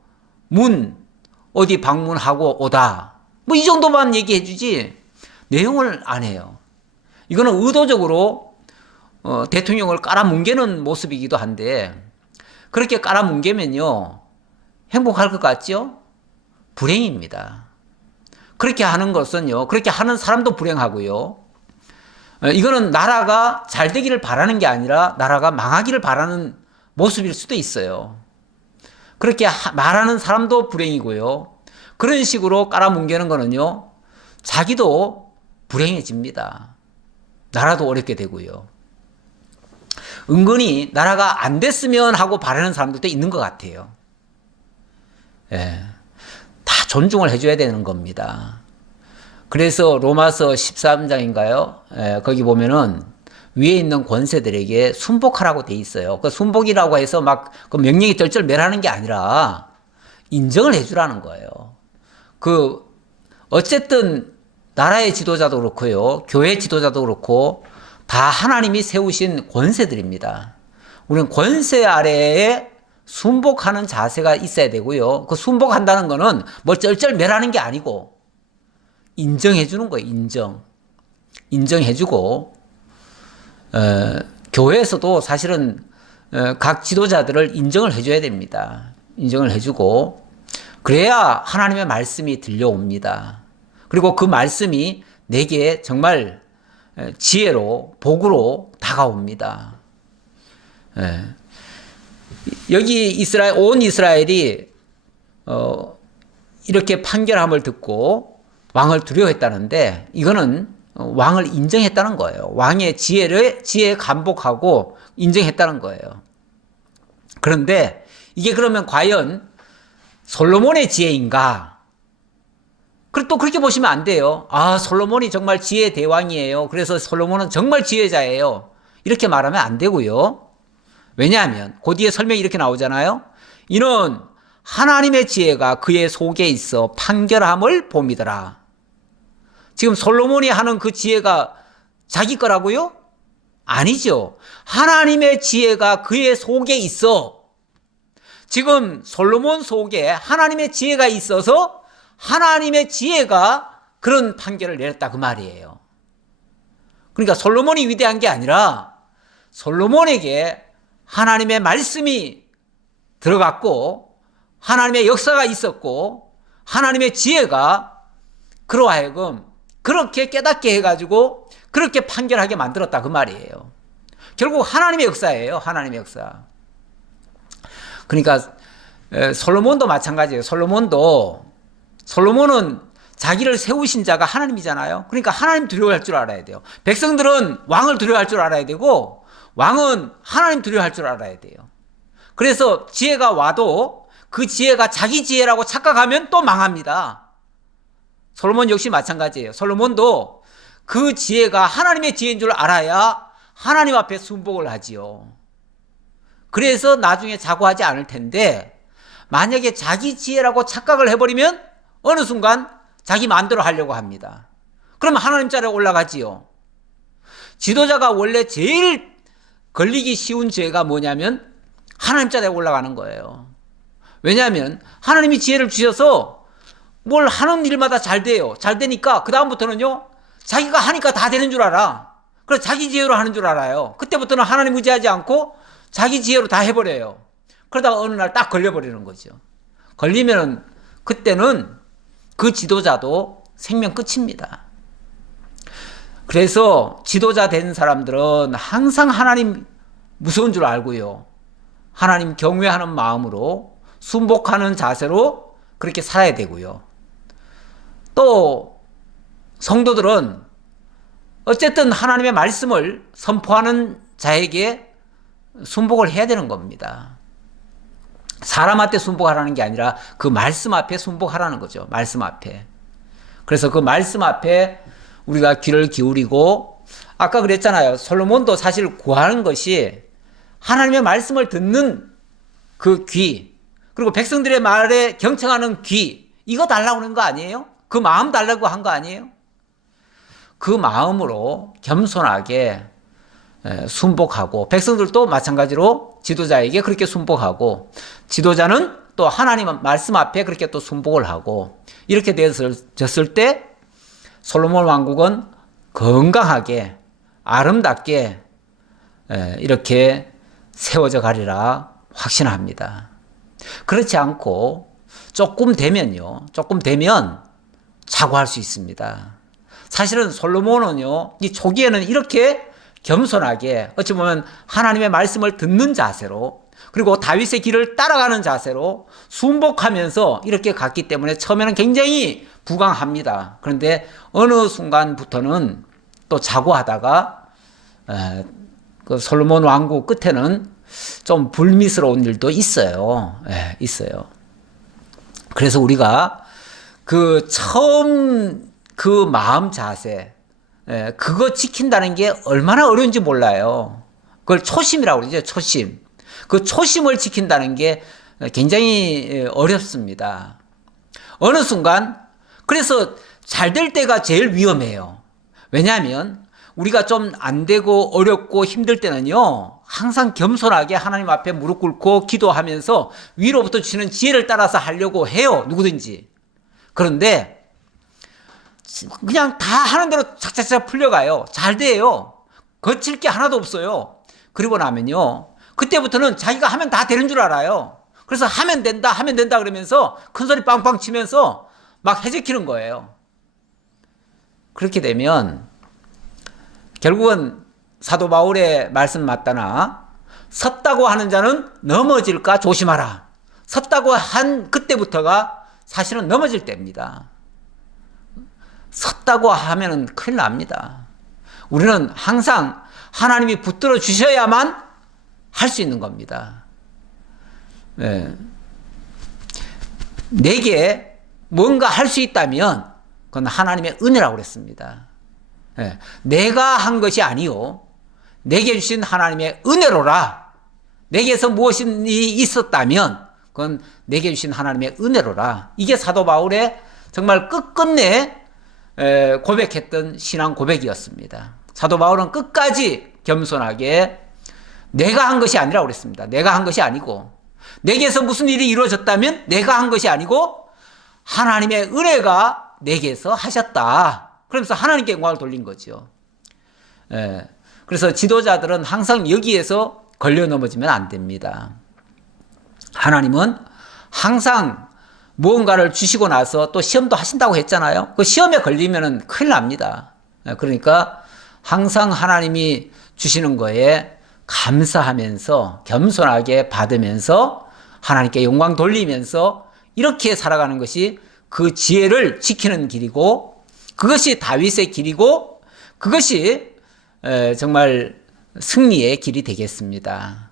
어디 방문하고 오다. 이 정도만 얘기해주지 내용을 안 해요. 이거는 의도적으로 대통령을 깔아뭉개는 모습이기도 한데 그렇게 깔아뭉개면요 행복할 것 같죠? 불행입니다. 그렇게 하는 것은요, 그렇게 하는 사람도 불행하고요. 이거는 나라가 잘 되기를 바라는 게 아니라 나라가 망하기를 바라는 모습일 수도 있어요. 그렇게 말하는 사람도 불행이고요. 그런 식으로 깔아뭉개는 거는요, 자기도 불행해집니다. 나라도 어렵게 되고요. 은근히 나라가 안 됐으면 하고 바라는 사람들도 있는 것 같아요. 다 존중을 해줘야 되는 겁니다. 그래서 로마서 13장인가요? 거기 보면은 위에 있는 권세들에게 순복하라고 돼 있어요. 그 순복이라고 해서 그 명령이 쩔쩔매라는 게 아니라 인정을 해주라는 거예요. 어쨌든 나라의 지도자도 그렇고요. 교회 지도자도 그렇고 다 하나님이 세우신 권세들입니다. 우리는 권세 아래에 순복하는 자세가 있어야 되고요. 그 순복한다는 거는 뭐 쩔쩔매라는 게 아니고 인정해 주는 거예요. 인정해 주고 교회에서도 사실은 각 지도자들을 인정을 해 줘야 됩니다. 인정을 해 주고 그래야 하나님의 말씀이 들려옵니다. 그리고 그 말씀이 내게 정말 지혜로 복으로 다가옵니다. 여기 온 이스라엘이 이렇게 판결함을 듣고 왕을 두려워했다는데 이거는 왕을 인정했다는 거예요. 왕의 지혜에 감복하고 인정했다는 거예요. 그런데 이게 그러면 과연 솔로몬의 지혜인가? 또 그렇게 보시면 안 돼요. 솔로몬이 정말 지혜의 대왕이에요. 그래서 솔로몬은 정말 지혜자예요. 이렇게 말하면 안 되고요. 왜냐하면 그 뒤에 설명이 이렇게 나오잖아요. 이는 하나님의 지혜가 그의 속에 있어 판결함을 봄이더라. 지금 솔로몬이 하는 그 지혜가 자기 거라고요? 아니죠. 하나님의 지혜가 그의 속에 있어. 지금 솔로몬 속에 하나님의 지혜가 있어서 하나님의 지혜가 그런 판결을 내렸다 그 말이에요. 그러니까 솔로몬이 위대한 게 아니라 솔로몬에게 하나님의 말씀이 들어갔고 하나님의 역사가 있었고 하나님의 지혜가 그로 하여금 그렇게 깨닫게 해가지고 그렇게 판결하게 만들었다 그 말이에요. 결국 하나님의 역사예요. 하나님의 역사. 그러니까 솔로몬도 마찬가지예요. 솔로몬은 자기를 세우신 자가 하나님이잖아요. 그러니까 하나님 두려워할 줄 알아야 돼요. 백성들은 왕을 두려워할 줄 알아야 되고 왕은 하나님 두려워할 줄 알아야 돼요. 그래서 지혜가 와도 그 지혜가 자기 지혜라고 착각하면 또 망합니다. 솔로몬 역시 마찬가지예요. 솔로몬도 그 지혜가 하나님의 지혜인 줄 알아야 하나님 앞에 순복을 하지요. 그래서 나중에 자고하지 않을 텐데 만약에 자기 지혜라고 착각을 해버리면 어느 순간 자기 마음대로 하려고 합니다. 그러면 하나님 자리에 올라가지요. 지도자가 원래 제일 걸리기 쉬운 죄가 뭐냐면 하나님 자리에 올라가는 거예요. 왜냐하면 하나님이 지혜를 주셔서 뭘 하는 일마다 잘 돼요. 잘 되니까 그 다음부터는요 자기가 하니까 다 되는 줄 알아. 그래서 자기 지혜로 하는 줄 알아요. 그때부터는 하나님 의지하지 않고 자기 지혜로 다 해버려요. 그러다가 어느 날 딱 걸려버리는 거죠. 걸리면 그때는 그 지도자도 생명 끝입니다. 그래서 지도자 된 사람들은 항상 하나님 무서운 줄 알고요. 하나님 경외하는 마음으로 순복하는 자세로 그렇게 살아야 되고요. 또 성도들은 어쨌든 하나님의 말씀을 선포하는 자에게 순복을 해야 되는 겁니다. 사람한테 순복하라는 게 아니라 그 말씀 앞에 순복하라는 거죠. 말씀 앞에. 그래서 그 말씀 앞에 우리가 귀를 기울이고 아까 그랬잖아요. 솔로몬도 사실 구하는 것이 하나님의 말씀을 듣는 그 귀 그리고 백성들의 말에 경청하는 귀 이거 달라고 하는 거 아니에요? 그 마음 달라고 한 거 아니에요? 그 마음으로 겸손하게 순복하고 백성들도 마찬가지로 지도자에게 그렇게 순복하고 지도자는 또 하나님 말씀 앞에 그렇게 또 순복을 하고 이렇게 되었을 때 솔로몬 왕국은 건강하게 아름답게 이렇게 세워져 가리라 확신합니다. 그렇지 않고 조금 되면 자고할 수 있습니다. 사실은 솔로몬은요, 이 초기에는 이렇게 겸손하게 어찌 보면 하나님의 말씀을 듣는 자세로 그리고 다윗의 길을 따라가는 자세로 순복하면서 이렇게 갔기 때문에 처음에는 굉장히 부강합니다. 그런데 어느 순간부터는 또 자고하다가 그 솔로몬 왕국 끝에는 좀 불미스러운 일도 있어요. 있어요. 그래서 우리가 그 처음 그 마음 자세 그거 지킨다는 게 얼마나 어려운지 몰라요. 그걸 초심이라고 그러죠. 초심. 그 초심을 지킨다는 게 굉장히 어렵습니다. 어느 순간 그래서 잘 될 때가 제일 위험해요. 왜냐하면 우리가 좀 안 되고 어렵고 힘들 때는요, 항상 겸손하게 하나님 앞에 무릎 꿇고 기도하면서 위로부터 주시는 지혜를 따라서 하려고 해요. 누구든지. 그런데 그냥 다 하는 대로 착착착 풀려가요. 잘 돼요. 거칠 게 하나도 없어요. 그리고 나면요, 그때부터는 자기가 하면 다 되는 줄 알아요. 그래서 하면 된다 그러면서 큰소리 빵빵 치면서 막 해제키는 거예요. 그렇게 되면 결국은 사도 바울의 말씀 맞다나 섰다고 하는 자는 넘어질까 조심하라. 섰다고 한 그때부터가 사실은 넘어질 때입니다. 섰다고 하면은 큰일 납니다. 우리는 항상 하나님이 붙들어 주셔야만 할 수 있는 겁니다. 네. 내게 뭔가 할 수 있다면 그건 하나님의 은혜라고 그랬습니다. 네. 내가 한 것이 아니요, 내게 주신 하나님의 은혜로라. 내게서 무엇이 있었다면 그건 내게 주신 하나님의 은혜로라. 이게 사도 바울의 정말 끝끝내 고백했던 신앙 고백이었습니다. 사도 바울은 끝까지 겸손하게 내가 한 것이 아니라고 그랬습니다. 내가 한 것이 아니고, 내게서 무슨 일이 이루어졌다면 내가 한 것이 아니고 하나님의 은혜가 내게서 하셨다. 그러면서 하나님께 영광을 돌린 거죠. 그래서 지도자들은 항상 여기에서 걸려 넘어지면 안 됩니다. 하나님은 항상 무언가를 주시고 나서 또 시험도 하신다고 했잖아요. 그 시험에 걸리면 큰일 납니다. 그러니까 항상 하나님이 주시는 거에 감사하면서 겸손하게 받으면서 하나님께 영광 돌리면서 이렇게 살아가는 것이 그 지혜를 지키는 길이고, 그것이 다윗의 길이고, 그것이 정말 승리의 길이 되겠습니다.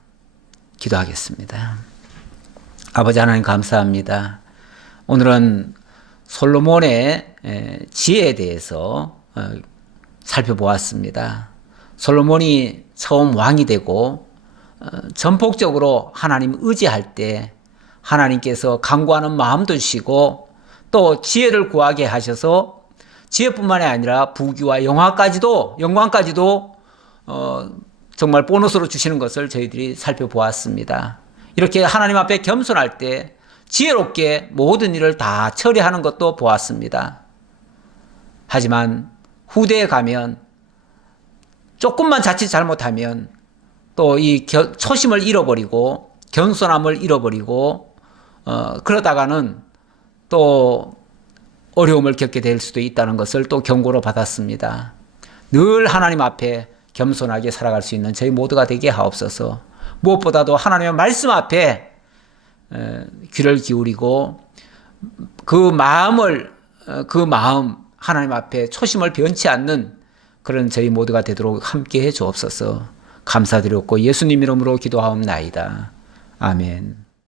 기도하겠습니다. 아버지 하나님 감사합니다. 오늘은 솔로몬의 지혜에 대해서 살펴보았습니다. 솔로몬이 처음 왕이 되고 전폭적으로 하나님 의지할 때 하나님께서 간구하는 마음도 주시고 또 지혜를 구하게 하셔서 지혜뿐만이 아니라 부귀와 영광까지도 정말 보너스로 주시는 것을 저희들이 살펴보았습니다. 이렇게 하나님 앞에 겸손할 때 지혜롭게 모든 일을 다 처리하는 것도 보았습니다. 하지만 후대에 가면 조금만 자칫 잘못하면 또 이 초심을 잃어버리고 겸손함을 잃어버리고 그러다가는 또 어려움을 겪게 될 수도 있다는 것을 또 경고로 받았습니다. 늘 하나님 앞에 겸손하게 살아갈 수 있는 저희 모두가 되게 하옵소서. 무엇보다도 하나님의 말씀 앞에 귀를 기울이고 그 마음 하나님 앞에 초심을 변치 않는 그런 저희 모두가 되도록 함께 해 주옵소서. 감사드렸고 예수님 이름으로 기도하옵나이다. 아멘.